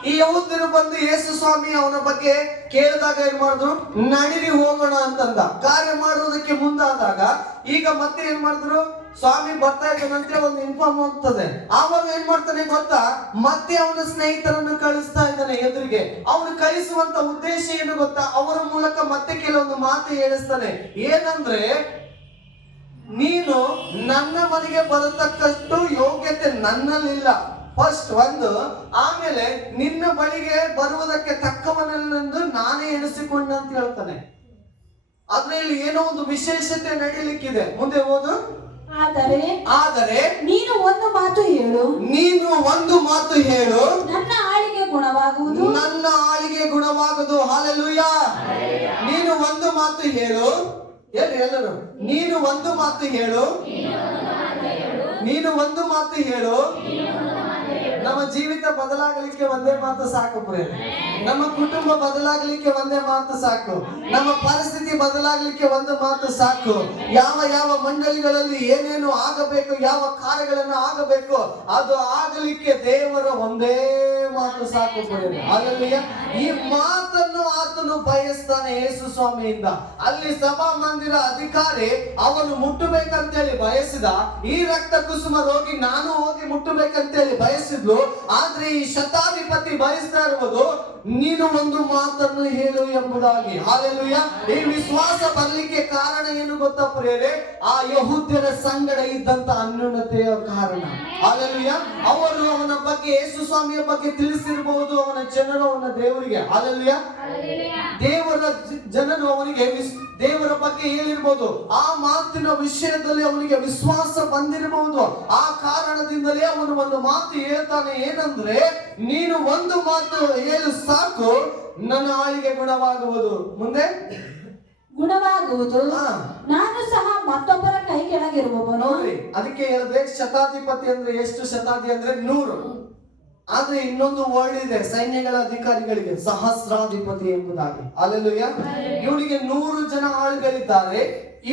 ಈ ಯಹೂದ್ಯರು ಬಂದು ಯೇಸು ಸ್ವಾಮಿ ಅವನ ಬಗ್ಗೆ ಕೇಳಿದಾಗ ಏನ್ ಮಾಡಿದ್ರು, ನಡಿರಿ ಹೋಗೋಣ ಅಂತಂದ. ಕಾರ್ಯ ಮಾಡುವುದಕ್ಕೆ ಮುಂದಾದಾಗ ಈಗ ಮತ್ತೆ ಏನ್ ಮಾಡಿದ್ರು, ಸ್ವಾಮಿ ಬರ್ತಾ ಇದ್ದಾನಂತೆ ಒಂದು ಇನ್ಫಾರ್ಮ್ ಹೋಗ್ತದೆ. ಆವಾಗ ಏನ್ ಮಾಡ್ತಾನೆ ಗೊತ್ತಾ, ಮತ್ತೆ ಅವನ ಸ್ನೇಹಿತರನ್ನು ಕಳಿಸ್ತಾ ಇದ್ದಾನೆ ಎದುರಿಗೆ. ಅವನು ಕಳಿಸುವಂತ ಉದ್ದೇಶ ಏನು ಗೊತ್ತಾ, ಅವರ ಮೂಲಕ ಮತ್ತೆ ಕೆಲವೊಂದು ಮಾತು ಹೇಳಿಸ್ತಾನೆ. ಏನಂದ್ರೆ, ನೀನು ನನ್ನ ಮನೆಗೆ ಬರತಕ್ಕಷ್ಟು ಯೋಗ್ಯತೆ ನನ್ನಲ್ಲಿಲ್ಲ, ಫಸ್ಟ್ ಒಂದು. ಆಮೇಲೆ ನಿನ್ನ ಬಳಿಗೆ ಬರುವುದಕ್ಕೆ ತಕ್ಕವನೆಂದು ನಾನೇ ಎಣಿಸಿಕೊಂಡ ಅಂತ ಹೇಳ್ತಾನೆ. ಅದ್ರಲ್ಲಿ ಏನೋ ಒಂದು ವಿಶೇಷತೆ ನಡೀಲಿಕ್ಕಿದೆ. ಮುಂದೆ ಓದು. ಆದರೆ ನೀನು ಒಂದು ಮಾತು ಹೇಳು, ನನ್ನ ಆಳಿಗೆ ಗುಣವಾಗುವುದು. ಹಲ್ಲೆಲೂಯಾ. ನೀನು ಒಂದು ಮಾತು ಹೇಳು. ಎಲ್ಲರೂ ನೀನು ಒಂದು ಮಾತು ಹೇಳು. ನಮ್ಮ ಜೀವಿತ ಬದಲಾಗಲಿಕ್ಕೆ ಒಂದೇ ಮಾತು ಸಾಕು ಪ್ರೇರೆ. ನಮ್ಮ ಕುಟುಂಬ ಬದಲಾಗಲಿಕ್ಕೆ ಒಂದೇ ಮಾತು ಸಾಕು. ನಮ್ಮ ಪರಿಸ್ಥಿತಿ ಬದಲಾಗಲಿಕ್ಕೆ ಒಂದು ಮಾತು ಸಾಕು. ಯಾವ ಯಾವ ಮಂಡಳಿಗಳಲ್ಲಿ ಏನೇನು ಆಗಬೇಕು, ಯಾವ ಕಾರ್ಯಗಳನ್ನು ಆಗಬೇಕು, ಅದು ಆಗಲಿಕ್ಕೆ ದೇವರ ಒಂದೇ ಮಾತು ಸಾಕು ಪ್ರೇರೆ. ಹಾಲೆಲೂಯಾ. ಈ ಮಾತನ್ನು ಆತನು ಬಯಸ್ತಾನೆ ಯೇಸು ಸ್ವಾಮಿಯಿಂದ. ಅಲ್ಲಿ ಸಭಾ ಮಂದಿರ ಅಧಿಕಾರಿ ಅವನು ಮುಟ್ಟಬೇಕಂತೇಳಿ ಬಯಸಿದ. ಈ ರಕ್ತ ಕುಸುಮ ರೋಗಿ ನಾನು ಹೋಗಿ ಮುಟ್ಟಬೇಕಂತೇಳಿ ಬಯಸಿದ್ಲು. ಆದ್ರೆ ಈ ಶತಾಧಿಪತಿ ಬಯಸ್ತಾ ಇರುವುದು ನೀನು ಒಂದು ಮಾತನ್ನು ಹೇಳು ಎಂಬುದಾಗಿ. ಹಾಲೆಲೂಯಾ. ಈ ವಿಶ್ವಾಸ ಬರ್ಲಿಕ್ಕೆ ಕಾರಣ ಏನು ಗೊತ್ತಾ ಪ್ರಿಯರೇ? ಆ ಯಹೂದ್ಯರ ಸಂಗಡ ಇದ್ದಂತ ಅನ್ಯೋನ್ಯತೆಯ ಕಾರಣ. ಹಾಲೆಲೂಯಾ. ಅವರು ಅವನ ಬಗ್ಗೆ, ಯೇಸು ಸ್ವಾಮಿಯ ಬಗ್ಗೆ ತಿಳಿಸಿರಬಹುದು ಅವನ ಜನರು ಅವನ ದೇವರಿಗೆ. ಹಾಲೆಲೂಯಾ. ದೇವರ ಜನರು ಅವನಿಗೆ ದೇವರ ಬಗ್ಗೆ ಹೇಳಿರ್ಬೋದು. ಆ ಮಾತಿನ ವಿಷಯದಲ್ಲಿ ಅವನಿಗೆ ವಿಶ್ವಾಸ ಬಂದಿರಬಹುದು. ಆ ಕಾರಣದಿಂದಲೇ ಅವನು ಒಂದು ಮಾತು ಹೇಳ್ತಾನೆ. ಏನಂದ್ರೆ, ನೀನು ಒಂದು ಮಾತು ಹೇಳು ಸಾಕು, ನನ್ನ ಆಳಿಗೆ ಗುಣವಾಗುವುದು. ಮುಂದೆ ಗುಣವಾಗುವುದು, ನಾನು ಸಹ ಮತ್ತೊಬ್ಬರ ಕೈ ಕೆಳಗಿರುವವನು. ನೋಡ್ರಿ, ಅದಕ್ಕೆ ಹೇಳಿದ್ರೆ ಶತಾಧಿಪತಿ ಅಂದ್ರೆ ಎಷ್ಟು? ಶತಾಧಿ ಅಂದ್ರೆ 100. ಆದ್ರೆ ಇನ್ನೊಂದು ವರ್ಡ್ ಇದೆ ಸೈನ್ಯಗಳ ಅಧಿಕಾರಿಗಳಿಗೆ, ಸಹಸ್ರಾಧಿಪತಿ ಎಂಬುದಾಗಿ. ಅಲ್ಲೆಲೂಯಾ. ಇವನಿಗೆ 100 ಜನ ಆಳುಗಳಿದ್ದಾರೆ,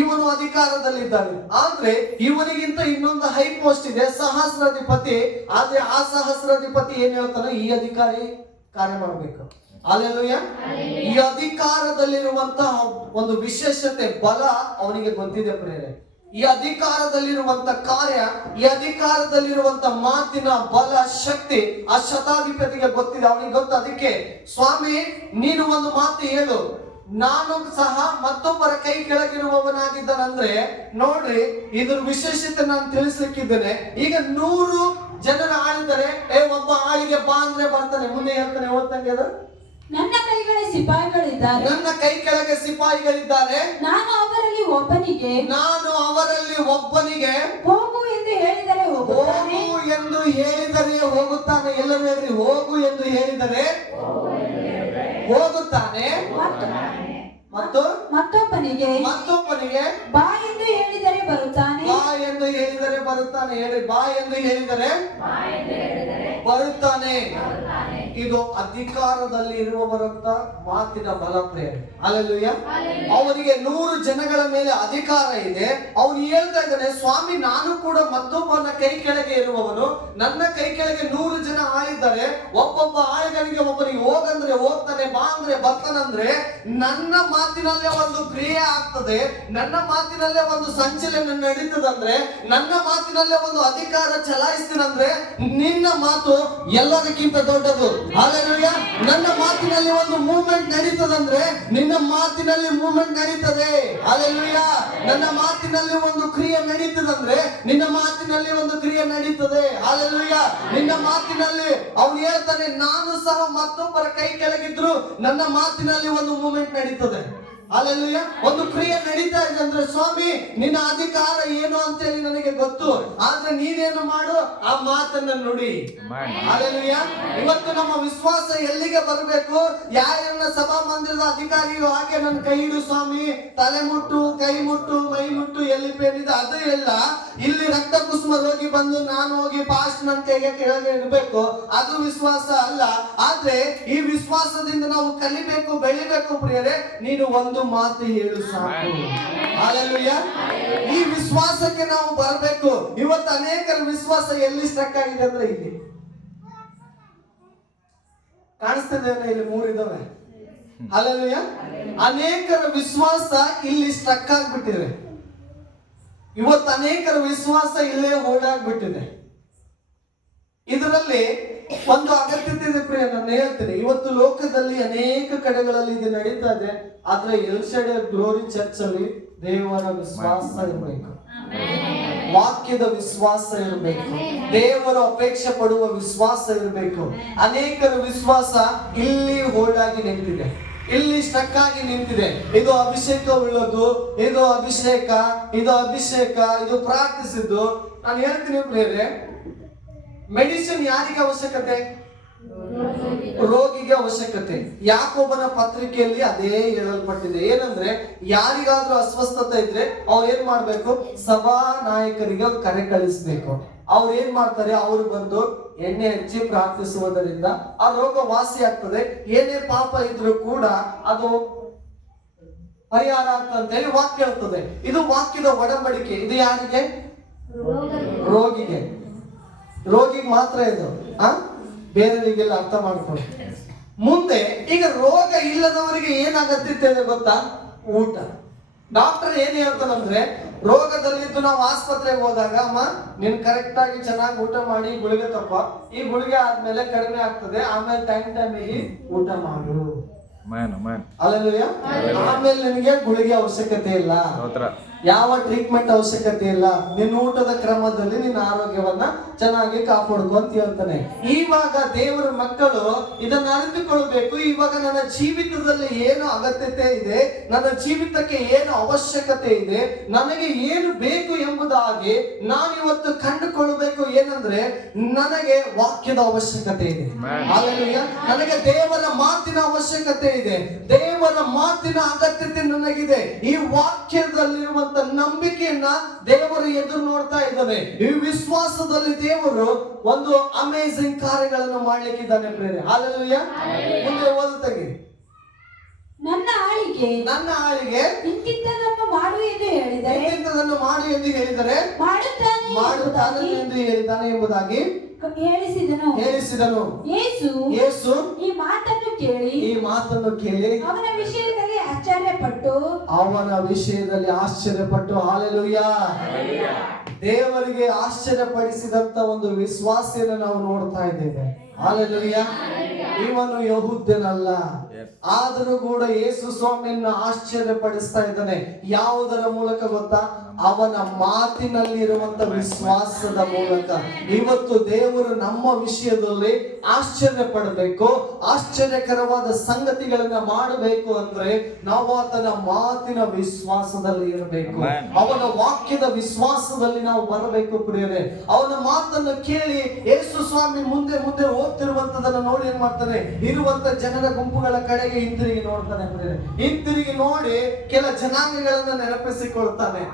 ಇವನು ಅಧಿಕಾರದಲ್ಲಿದ್ದಾನೆ. ಆದ್ರೆ ಇವನಿಗಿಂತ ಇನ್ನೊಂದು ಹೈ ಪೋಸ್ಟ್ ಇದೆ, ಸಹಸ್ರಾಧಿಪತಿ. ಆದ್ರೆ ಆ ಸಹಸ್ರಾಧಿಪತಿ ಏನ್ ಹೇಳ್ತಾನೆ? ಈ ಅಧಿಕಾರಿ ಕಾರ್ಯ ಮಾಡಬೇಕು. ಅಲ್ಲೆಲೂಯಾ. ಈ ಅಧಿಕಾರದಲ್ಲಿರುವಂತಹ ಒಂದು ವಿಶೇಷತೆ, ಬಲ ಅವನಿಗೆ ಗೊತ್ತಿದೆ ಪ್ರೇರೆ. ಈ ಅಧಿಕಾರದಲ್ಲಿರುವಂತ ಕಾರ್ಯ, ಈ ಅಧಿಕಾರದಲ್ಲಿರುವಂತ ಮಾತಿನ ಬಲ, ಶಕ್ತಿ ಆ ಶತಾಧಿಪತಿಗೆ ಗೊತ್ತಿದೆ, ಅವನಿಗೆ ಗೊತ್ತು. ಅದಕ್ಕೆ ಸ್ವಾಮಿ ನೀನು ಒಂದು ಮಾತು ಹೇಳು, ನಾನು ಸಹ ಮತ್ತೊಬ್ಬರ ಕೈ ಕೆಳಗಿರುವವನಾಗಿದ್ದಾನಂದ್ರೆ, ನೋಡ್ರಿ ಇದ್ರ ವಿಶೇಷತೆ ನಾನು ತಿಳಿಸ್ಲಿಕ್ಕಿದ್ದೇನೆ. ಈಗ 100 ಜನರ ಆಳಿದರೆ, ಒಬ್ಬ ಆಳಿಗೆ ಬಾ ಅಂದ್ರೆ ಬರ್ತಾನೆ. ಮುಂದೆ ಹೇಳ್ತಾನೆ, ಓದ್ತಂಗೆ ಅದು, ನನ್ನ ಕೈಗಳ ಸಿಪಾಯಿಗಳಿದ್ದಾರೆ, ನನ್ನ ಕೈ ಕೆಳಗೆ ಸಿಪಾಯಿಗಳಿದ್ದಾರೆ, ನಾನು ಅವರಲ್ಲಿ ಒಬ್ಬನಿಗೆ ಹೋಗು ಎಂದು ಹೇಳಿದರೆ ಹೋಗುತ್ತಾನೆ. ಹೋಗು ಎಂದು ಹೇಳಿದರೆ ಹೋಗುತ್ತಾನೆ. ಎಲ್ಲರೂ ಹೇಳ್ರಿ, ಹೋಗು ಎಂದು ಹೇಳಿದರೆ ಹೋಗುತ್ತಾನೆ. ಮತ್ತು ಮತ್ತೊಬ್ಬನಿಗೆ ಬಾ ಎಂದು ಹೇಳಿದರೆ ಬರುತ್ತಾನೆ. ಬಾ ಎಂದು ಹೇಳಿದರೆ ಬರುತ್ತಾನೆ. ಹೇಳಿ, ಬಾ ಎಂದು ಹೇಳಿದರೆ ಬರುತ್ತಾನೆ. ಇದು ಅಧಿಕಾರದಲ್ಲಿ ಇರುವವರಂತ ಮಾತಿನ ಬಲ ಪ್ರೇರಣೆ. ಅಲ್ಲೆಲೂಯಾ. ಅವನಿಗೆ 100 ಜನಗಳ ಮೇಲೆ ಅಧಿಕಾರ ಇದೆ. ಅವನು ಹೇಳ್ತಾ ಇದ್ದಾನೆ, ಸ್ವಾಮಿ ನಾನು ಕೂಡ ಮತ್ತೊಬ್ಬನ ಕೈ ಕೆಳಗೆ ಇರುವವನು, ನನ್ನ ಕೈ ಕೆಳಗೆ 100 ಜನ ಆಳಿದ್ದಾರೆ. ಒಬ್ಬೊಬ್ಬ ಆಳಿಗಳಿಗೆ ಒಬ್ಬನಿಗೆ ಹೋಗಂದ್ರೆ ಹೋಗ್ತಾನೆ, ಬಾ ಅಂದ್ರೆ ಬರ್ತಾನಂದ್ರೆ, ನನ್ನ ಮಾತಿನಲ್ಲೇ ಒಂದು ಕ್ರಿಯೆ ಆಗ್ತದೆ, ನನ್ನ ಮಾತಿನಲ್ಲೇ ಒಂದು ಸಂಚಲನ ನಡೀತದಂದ್ರೆ, ನನ್ನ ಮಾತಿನಲ್ಲೇ ಒಂದು ಅಧಿಕಾರ ಚಲಾಯಿಸ್ತೀನಂದ್ರೆ, ನಿನ್ನ ಮಾತು ಎಲ್ಲದಕ್ಕಿಂತ ದೊಡ್ಡದು. ಹಾಲೆಲೂಯಾ. ನನ್ನ ಮಾತಿನಲ್ಲಿ ಒಂದು ಮೂವ್ಮೆಂಟ್ ನಡೀತದಂದ್ರೆ, ನಿನ್ನ ಮಾತಿನಲ್ಲಿ ಮೂವ್ಮೆಂಟ್ ನಡೀತದೆ. ಹಾಲೆಲೂಯಾ. ನನ್ನ ಮಾತಿನಲ್ಲಿ ಒಂದು ಕ್ರಿಯೆ ನಡೀತದಂದ್ರೆ, ನಿನ್ನ ಮಾತಿನಲ್ಲಿ ಒಂದು ಕ್ರಿಯೆ ನಡೀತದೆ. ಹಾಲೆಲೂಯಾ. ನಿನ್ನ ಮಾತಿನಲ್ಲಿ ಅವನು ಹೇಳ್ತಾನೆ, ನಾನು ಸಹ ಮತ್ತೊಬ್ಬರ ಕೈ ಕೆಳಗಿದ್ರು ನನ್ನ ಮಾತಿನಲ್ಲಿ ಒಂದು ಮೂವ್ಮೆಂಟ್ ನಡೀತದೆ. ಅಲ್ಲೆಲ್ಲೂಯಾ. ಒಂದು ಕ್ರಿಯೆ ನಡೀತಾ ಇದೆ ಅಂದ್ರೆ, ಸ್ವಾಮಿ ನಿನ್ನ ಅಧಿಕಾರ ಏನು ಅಂತೇಳಿ ನನಗೆ ಗೊತ್ತು, ಆದ್ರೆ ನೀನೇನು ಮಾಡು, ಆ ಮಾತನ್ನ ನುಡಿ. ಅಲ್ಲೆಲ್ಲೂಯಾ. ಇವತ್ತು ನಮ್ಮ ವಿಶ್ವಾಸ ಎಲ್ಲಿಗೆ ಬರಬೇಕು? ಯಾರನ್ನ ಸಭಾ ಮಂದಿರದ ಅಧಿಕಾರಿಯು ಹಾಗೆ ನನ್ನ ಕೈ ಇಡು ಸ್ವಾಮಿ, ತಲೆ ಮುಟ್ಟು, ಕೈ ಮುಟ್ಟು, ಮೈ ಮುಟ್ಟು, ಎಲ್ಲಿ ಪೇನಿದೆ ಅದು ಎಲ್ಲ. ಇಲ್ಲಿ ರಕ್ತ ಕುಸುಮ ರೋಗಿ ಬಂದು ನಾನು ಹೋಗಿ ಪಾಸ್ಟ್ ನನ್ನ ಕೈಗೆ ಕೆಳಗೆ ಇಡಬೇಕು, ಅದು ವಿಶ್ವಾಸ ಅಲ್ಲ. ಆದ್ರೆ ಈ ವಿಶ್ವಾಸದಿಂದ ನಾವು ಕಲಿಬೇಕು, ಬೆಳಿಬೇಕು ಪ್ರಿಯರೇ. ನೀನು ಒಂದು ಮಾತು ಹೇಳು ಸಾಕು. ಹಲ್ಲೆಲೂಯಾ. ಈ ವಿಶ್ವಾಸಕ್ಕೆ ನಾವು ಬರಬೇಕು. ಇವತ್ತು ಅನೇಕರ ವಿಶ್ವಾಸ ಎಲ್ಲಿ ಸ್ಟ್ರಕ್ ಆಗಿದೆ ಅಂದ್ರೆ, ಇಲ್ಲಿ ಕಾಣಿಸ್ತದೆ, ಇಲ್ಲಿ 3 ಇದಾವೆ. ಹಲ್ಲೆಲೂಯಾ. ಅನೇಕರ ವಿಶ್ವಾಸ ಇಲ್ಲಿ ಸ್ಟ್ರಕ್ ಆಗ್ಬಿಟ್ಟಿದೆ. ಇವತ್ತು ಅನೇಕರ ವಿಶ್ವಾಸ ಇಲ್ಲೇ ಓಡಾಗ್ಬಿಟ್ಟಿದೆ. ಇದರಲ್ಲಿ ಒಂದು ಅಗತ್ಯತೆ ಇದೆ ಪ್ರಿಯ, ನಾನು ಹೇಳ್ತೀನಿ. ಇವತ್ತು ಲೋಕದಲ್ಲಿ ಅನೇಕ ಕಡೆಗಳಲ್ಲಿ ಇದು ನಡೀತಾ ಇದೆ. ಆದ್ರೆ ಎಲ್ಶೆಡೆ ಗ್ಲೋರಿ ಚರ್ಚ್ ಅಲ್ಲಿ ದೇವರ ವಿಶ್ವಾಸ ಇರಬೇಕು, ವಾಕ್ಯದ ವಿಶ್ವಾಸ ಇರಬೇಕು, ದೇವರು ಅಪೇಕ್ಷೆ ಪಡುವ ವಿಶ್ವಾಸ ಇರಬೇಕು. ಅನೇಕರ ವಿಶ್ವಾಸ ಇಲ್ಲಿ ಹೋಲ್ಡಾಗಿ ನಿಂತಿದೆ, ಇಲ್ಲಿ ಸ್ಟ್ರಕ್ ಆಗಿ ನಿಂತಿದೆ. ಇದು ಅಭಿಷೇಕ ಉಳ್ಳದು, ಇದು ಅಭಿಷೇಕ, ಇದು ಪ್ರಾರ್ಥಿಸಿದ್ದು. ನಾನು ಹೇಳ್ತೀನಿ ಪ್ರಿಯರೇ, ಮೆಡಿಸಿನ್ ಯಾರಿಗೆ ಅವಶ್ಯಕತೆ? ರೋಗಿಗೆ ಅವಶ್ಯಕತೆ. ಯಾಕೋಬನ ಪತ್ರಿಕೆಯಲ್ಲಿ ಅದೇ ಹೇಳಲ್ಪಟ್ಟಿದೆ. ಏನಂದ್ರೆ, ಯಾರಿಗಾದ್ರೂ ಅಸ್ವಸ್ಥತೆ ಇದ್ರೆ ಅವ್ರು ಏನ್ ಮಾಡ್ಬೇಕು? ಸಭಾ ನಾಯಕರಿಗೆ ಕರೆ ಕಳಿಸ್ಬೇಕು. ಅವ್ರು ಏನ್ ಮಾಡ್ತಾರೆ, ಅವ್ರು ಬಂದು ಎಣ್ಣೆ ಹಚ್ಚಿ ಪ್ರಾರ್ಥಿಸುವುದರಿಂದ ಆ ರೋಗ ವಾಸಿ ಆಗ್ತದೆ. ಏನೇ ಪಾಪ ಇದ್ರೂ ಕೂಡ ಅದು ಪರಿಹಾರ ಆಗ್ತಂತೇಳಿ ವಾಕ್ಯ ಹೇಳ್ತದೆ. ಇದು ವಾಕ್ಯದ ಒಡಂಬಡಿಕೆ. ಇದು ಯಾರಿಗೆ? ರೋಗಿಗೆ. ರೋಗಿಗೆ ಮಾತ್ರ ಇದು, ಬೇರೆಯವರಿಗೆಲ್ಲ ಅರ್ಥ ಮಾಡ್ಕೊಳ್ಳಿ. ಮುಂದೆ ಈಗ ರೋಗ ಇಲ್ಲದವರಿಗೆ ಏನಾಗತ್ತಿದೆ ಗೊತ್ತಾ? ಊಟ. ಡಾಕ್ಟರ್ ಏನ್ ಹೇಳ್ತಾನಂದ್ರೆ, ರೋಗದಲ್ಲಿದ್ದು ನಾವು ಆಸ್ಪತ್ರೆಗೆ ಹೋದಾಗ, ಅಮ್ಮ ನೀನ್ ಕರೆಕ್ಟ್ ಆಗಿ ಚೆನ್ನಾಗಿ ಊಟ ಮಾಡಿ ಗುಳಿಗೆ ತಗೋ, ಈ ಗುಳಿಗೆ ಆದ್ಮೇಲೆ ಕಡಿಮೆ ಆಗ್ತದೆ, ಆಮೇಲೆ ಟೈಮಿಗೆ ಊಟ ಮಾಡು, ಅಲ್ಲೆಲ್ಲೂಯ್ಯ. ಆಮೇಲೆ ನಿನಗೆ ಗುಳಿಗೆ ಅವಶ್ಯಕತೆ ಇಲ್ಲ, ಯಾವ ಟ್ರೀಟ್ಮೆಂಟ್ ಅವಶ್ಯಕತೆ ಇಲ್ಲ, ನಿನ್ನ ಊಟದ ಕ್ರಮದಲ್ಲಿ ನಿನ್ನ ಆರೋಗ್ಯವನ್ನ ಚೆನ್ನಾಗಿ ಕಾಪಾಡ್ಕೊ ಅಂತ ಹೇಳ್ತಾನೆ. ಇವಾಗ ದೇವರ ಮಕ್ಕಳು ಇದನ್ನ ಅರಿತುಕೊಳ್ಬೇಕು. ಇವಾಗ ನನ್ನ ಜೀವಿತದಲ್ಲಿ ಏನು ಅಗತ್ಯತೆ ಇದೆ, ನನ್ನ ಜೀವಿತಕ್ಕೆ ಏನು ಅವಶ್ಯಕತೆ ಇದೆ, ನನಗೆ ಏನು ಬೇಕು ಎಂಬುದಾಗಿ ನಾನಿವತ್ತು ಕಂಡುಕೊಳ್ಳಬೇಕು. ಏನಂದ್ರೆ, ನನಗೆ ವಾಕ್ಯದ ಅವಶ್ಯಕತೆ ಇದೆ, ಹಲ್ಲೆಲೂಯಾ. ನನಗೆ ದೇವರ ಮಾತಿನ ಅವಶ್ಯಕತೆ ಇದೆ, ದೇವರ ಮಾತಿನ ಅಗತ್ಯತೆ ನನಗಿದೆ. ಈ ವಾಕ್ಯದಲ್ಲಿರುವಂತ ನಂಬಿಕೆಯನ್ನ ದೇವರು ಎದುರು ನೋಡ್ತಾ ಇದ್ದಾನೆ. ಈ ವಿಶ್ವಾಸದಲ್ಲಿ ದೇವರು ಒಂದು ಅಮೇಜಿಂಗ್ ಕಾರ್ಯಗಳನ್ನು ಮಾಡ್ಲಿಕ್ಕಿದ್ದಾನೆ ಪ್ರೇರೆ. ಹಲ್ಲೆಲೂಯಾ. ಮುಂದೆ ಓದುತ್ತಾಗೆ, ನನ್ನ ಆಳಿಗೆ ಇಂತಿಂತದನ್ನು ಮಾಡು ಎಂದು ಹೇಳಿದರೆ ಮಾಡುತ್ತಾನೆ ಎಂದು ಹೇಳಿದ್ದಾನೆ ಎಂಬುದಾಗಿ ಹೇಳಿಸಿದನು. ಯೇಸು ಈ ಮಾತನ್ನು ಕೇಳಿ ಅವನ ವಿಷಯದಲ್ಲಿ ಆಶ್ಚರ್ಯಪಟ್ಟು ಹಲ್ಲೆಲೂಯಾ. ದೇವರಿಗೆ ಆಶ್ಚರ್ಯಪಡಿಸಿದಂತ ಒಂದು ವಿಶ್ವಾಸಿಯನ್ನು ನಾವು ನೋಡ್ತಾ ಇದ್ದೇವೆ. ಹಲ್ಲೆಲೂಯಾ. ಇವನು ಯಹೂದ್ಯನಲ್ಲ, ಆದರೂ ಕೂಡ ಯೇಸು ಸ್ವಾಮಿಯನ್ನು ಆಶ್ಚರ್ಯಪಡಿಸ್ತಾ ಇದ್ದಾನೆ. ಯಾವುದರ ಮೂಲಕ ಗೊತ್ತಾ? ಅವನ ಮಾತಿನಲ್ಲಿರುವಂತ ವಿಶ್ವಾಸದ ಮೂಲಕ. ಇವತ್ತು ದೇವರು ನಮ್ಮ ವಿಷಯದಲ್ಲಿ ಆಶ್ಚರ್ಯ ಪಡಬೇಕು, ಆಶ್ಚರ್ಯಕರವಾದ ಸಂಗತಿಗಳನ್ನ ಮಾಡಬೇಕು ಅಂದ್ರೆ ನಾವು ಆತನ ಮಾತಿನ ವಿಶ್ವಾಸದಲ್ಲಿ ಇರಬೇಕು, ಅವನ ವಾಕ್ಯದ ವಿಶ್ವಾಸದಲ್ಲಿ ನಾವು ಬರಬೇಕು ಪ್ರಿಯರೇ. ಅವನ ಮಾತನ್ನು ಕೇಳಿ ಯೇಸು ಸ್ವಾಮಿ ಮುಂದೆ ಹೋಗ್ತಿರುವಂತದನ್ನ ನೋಡಿ ಏನ್ ಮಾಡ್ತಾನೆ, ಇರುವಂತ ಜನರ ಗುಂಪುಗಳ ಕಡೆಗೆ ಹಿಂತಿರುಗಿ ನೋಡ್ತಾನೆ ಪ್ರಿಯರೇ. ಹಿಂತಿರುಗಿ ನೋಡಿ ಕೆಲ ಜನಾಂಗಗಳನ್ನ ನೆನಪಿಸಿಕೊಳ್ತಾನೆ.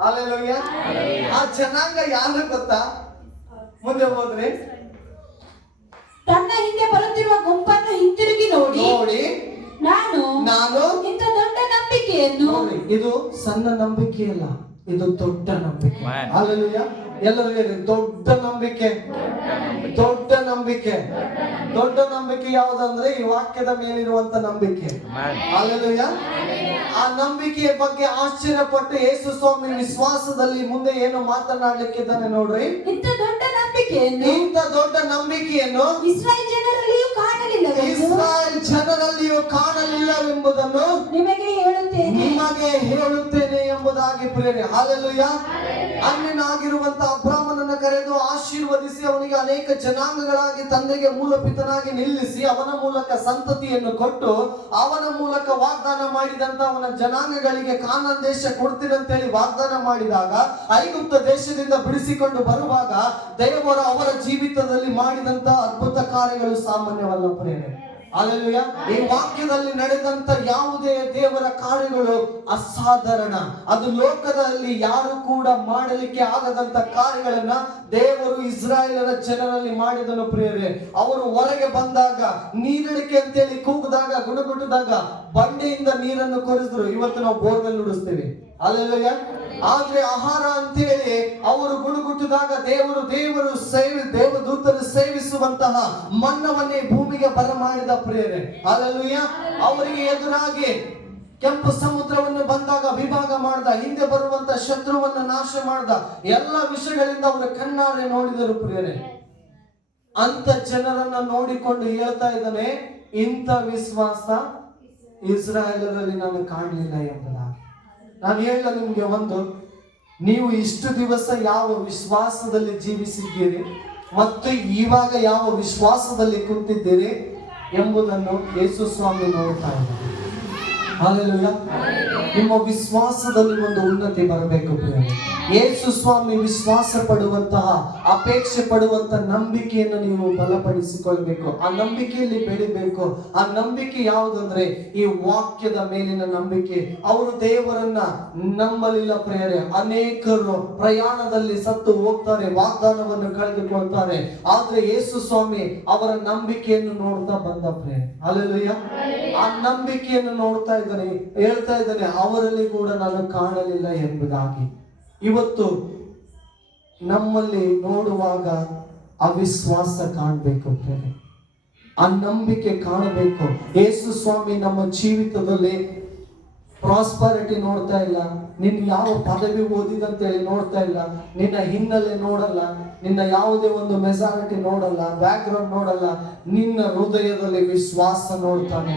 ಹಲ್ಲೆಲೂಯಾ. ಆ ಜನಾಂಗ ಯಾರು ಗೊತ್ತಾ? ಮುಂದೆ ಹೋದ್ರೆ, ತನ್ನ ಹಿಂದೆ ಬರುತ್ತಿರುವ ಗುಂಪನ್ನು ಹಿಂತಿರುಗಿ ನೋಡಿ ನಾನು ಇಂಥ ದೊಡ್ಡ ನಂಬಿಕೆಯನ್ನು, ಇದು ಸಣ್ಣ ನಂಬಿಕೆ ಅಲ್ಲ, ಇದು ದೊಡ್ಡ ನಂಬಿಕೆ. ಹಲ್ಲೆಲೂಯಾ. ಎಲ್ಲರೂ ಹೇಳಿ, ದೊಡ್ಡ ನಂಬಿಕೆ. ದೊಡ್ಡ ನಂಬಿಕೆ ಯಾವುದಂದ್ರೆ ಈ ವಾಕ್ಯದ ಮೇಲಿರುವಂತ ನಂಬಿಕೆ. ಹಲ್ಲೆಲೂಯಾ. ಆ ನಂಬಿಕೆಯ ಬಗ್ಗೆ ಆಶ್ಚರ್ಯಪಟ್ಟು ಯೇಸು ಸ್ವಾಮಿ ವಿಶ್ವಾಸದಲ್ಲಿ ಮುಂದೆ ಏನು ಮಾತನಾಡಲಿಕ್ಕಿದ್ದಾನೆ ನೋಡ್ರಿ. ಇಂಥ ದೊಡ್ಡ ನಂಬಿಕೆಯನ್ನು ಇಸ್ರಾಯೇಲ್ ಜನರಲ್ಲಿಯೂ ಕಾಣಲಿಲ್ಲವೆಂಬುದನ್ನು ನಿಮಗೆ ಹೇಳುತ್ತೇನೆ ಎಂಬುದಾಗಿ ಪ್ರೇರೆ. ಹಲ್ಲೆಲೂಯಾ. ಅನ್ಯನಾಗಿರುವಂತ ಅಬ್ರಾಮನನ್ನ ಕರೆದು ಆಶೀರ್ವದಿಸಿ ಅವನಿಗೆ ಅನೇಕ ಜನಾಂಗಗಳಾಗಿ ತಂದೆಗೆ ಮೂಲಪಿತನಾಗಿ ನಿಲ್ಲಿಸಿ ಅವನ ಮೂಲಕ ಸಂತತಿಯನ್ನು ಕೊಟ್ಟು ಅವನ ಮೂಲಕ ವಾಗ್ದಾನ ಮಾಡಿದಂತ ಅವನ ಜನಾಂಗಗಳಿಗೆ ಕಾನಾನ್ ದೇಶ ಕೊಡ್ತೀನಂತೇಳಿ ವಾಗ್ದಾನ ಮಾಡಿದಾಗ ಐಗುಪ್ತ ದೇಶದಿಂದ ಬಿಡಿಸಿಕೊಂಡು ಬರುವಾಗ ದೇವರು ಅವರ ಜೀವಿತದಲ್ಲಿ ಮಾಡಿದಂತ ಅದ್ಭುತ ಕಾರ್ಯಗಳು ಸಾಮಾನ್ಯವಲ್ಲ ಪ್ರೇರೆ. ಹಲ್ಲೆಲೂಯಾ. ಈ ವಾಕ್ಯದಲ್ಲಿ ನಡೆದಂತ ಯಾವುದೇ ದೇವರ ಕಾರ್ಯಗಳು ಅಸಾಧಾರಣ. ಅದು ಲೋಕದಲ್ಲಿ ಯಾರು ಕೂಡ ಮಾಡಲಿಕ್ಕೆ ಆಗದಂತ ಕಾರ್ಯಗಳನ್ನ ದೇವರು ಇಸ್ರಾಯೇಲರ ಜನರಲ್ಲಿ ಮಾಡಿದನು ಪ್ರಿಯರೇ. ಅವರು ಹೊರಗೆ ಬಂದಾಗ ನೀರಿಡಿಕೆ ಅಂತೇಳಿ ಕೂಗಿದಾಗ ಗುಣಗುಟ್ಟಿದಾಗ ಬಂಡೆಯಿಂದ ನೀರನ್ನು ಕೊರೆಸಿದ್ರು. ಇವತ್ತು ನಾವು ಬೋರ್ವೆಲ್ ನುಡಿಸ್ತೀವಿ. ಹಲ್ಲೆಲೂಯಾ. ಆದ್ರೆ ಆಹಾರ ಅಂತೇಳಿ ಅವರು ಗುಣಗುಟ್ಟಿದಾಗ ದೇವದೂತರು ಸೇವಿಸುವಂತಹ ಮನ್ನವನ್ನೇ ಭೂಮಿಗೆ ಬರಮಾಡಿದ ಪ್ರೇರೆ. ಹಲ್ಲೆಲೂಯಾ. ಅವರಿಗೆ ಎದುರಾಗಿ ಕೆಂಪು ಸಮುದ್ರವನ್ನು ಬಂದಾಗ ವಿಭಾಗ ಮಾಡ್ದ, ಹಿಂದೆ ಬರುವಂತ ಶತ್ರುವನ್ನು ನಾಶ ಮಾಡ್ದ, ಎಲ್ಲ ವಿಷಯಗಳಿಂದ ಅವರು ಕಣ್ಣಾರೆ ನೋಡಿದರು ಪ್ರಿಯರೇ. ಅಂತ ಜನರನ್ನ ನೋಡಿಕೊಂಡು ಹೇಳ್ತಾ ಇದ್ದಾನೆ, ಇಂಥ ವಿಶ್ವಾಸ ಇಸ್ರಾಯೇಲರಲ್ಲಿ ನಾನು ಕಾಣಲಿಲ್ಲ ಎಂಬುದಾಗಿ. ನಾನು ಹೇಳ ನಿಮ್ಗೆ ಒಂದು, ನೀವು ಇಷ್ಟು ದಿವಸ ಯಾವ ವಿಶ್ವಾಸದಲ್ಲಿ ಜೀವಿಸಿದ್ದೀರಿ ಮತ್ತು ಇವಾಗ ಯಾವ ವಿಶ್ವಾಸದಲ್ಲಿ ಕುಂತಿದ್ದೀರಿ ಎಂಬುದನ್ನು ಯೇಸು ಸ್ವಾಮಿ ನೋಡ್ತಾ ಇದ್ದಾರೆ. ಹಾಲೆಲೂಯಾ. ನಿಮ್ಮ ವಿಶ್ವಾಸದಲ್ಲಿ ಒಂದು ಉನ್ನತಿ ಬರಬೇಕು ಪ್ರಿಯರೇ. ಯೇಸು ಸ್ವಾಮಿ ವಿಶ್ವಾಸ ಪಡುವಂತಹ, ಅಪೇಕ್ಷೆ ಪಡುವಂತ ನಂಬಿಕೆಯನ್ನು ನೀವು ಬಲಪಡಿಸಿಕೊಳ್ಬೇಕು. ಆ ನಂಬಿಕೆಯಲ್ಲಿ ಬೆಳಿಬೇಕು. ಆ ನಂಬಿಕೆ ಯಾವುದಂದ್ರೆ ಈ ವಾಕ್ಯದ ಮೇಲಿನ ನಂಬಿಕೆ. ಅವರು ದೇವರನ್ನ ನಂಬಲಿಲ್ಲ ಪ್ರಿಯರೇ. ಅನೇಕರು ಪ್ರಯಾಣದಲ್ಲಿ ಸತ್ತು ಹೋಗ್ತಾರೆ, ವಾಗ್ದಾನವನ್ನು ಕಳೆದುಕೊಳ್ತಾರೆ. ಆದ್ರೆ ಯೇಸು ಸ್ವಾಮಿ ಅವರ ನಂಬಿಕೆಯನ್ನು ನೋಡ್ತಾ ಬಂದ ಪ್ರಿಯರೇ. ಹಲ್ಲೆಲೂಯಾ. ಆ ನಂಬಿಕೆಯನ್ನು ನೋಡ್ತಾ ಇದ್ದಾನೆ, ಹೇಳ್ತಾ ಇದ್ದಾನೆ, ಅವರಲ್ಲಿ ಕೂಡ ನಾನು ಕಾಣಲಿಲ್ಲ ಎಂಬುದಾಗಿ. ಇವತ್ತು ನಮ್ಮಲ್ಲಿ ನೋಡುವಾಗ ಅವಿಶ್ವಾಸ ಕಾಣಬೇಕು ಪ್ರಿಯರೇ. ಆ ನಂಬಿಕೆ ಕಾಣಬೇಕು. ಯೇಸು ಸ್ವಾಮಿ ನಮ್ಮ ಜೀವಿತದಲ್ಲಿ ಪ್ರಾಸ್ಪರಿಟಿ ನೋಡ್ತಾ ಇಲ್ಲ, ನಿನ್ನ ಯಾವ ಪದವಿ ಓದಿದಂತೇಳಿ ನೋಡ್ತಾ ಇಲ್ಲ, ನಿನ್ನ ಹಿನ್ನೆಲೆ ನೋಡಲ್ಲ, ನಿನ್ನ ಯಾವುದೇ ಒಂದು ಮೆಜಾರಿಟಿ ನೋಡಲ್ಲ, ಬ್ಯಾಕ್ ಗ್ರೌಂಡ್ ನೋಡಲ್ಲ. ನಿನ್ನ ಹೃದಯದಲ್ಲಿ ವಿಶ್ವಾಸ ನೋಡ್ತಾನೆ.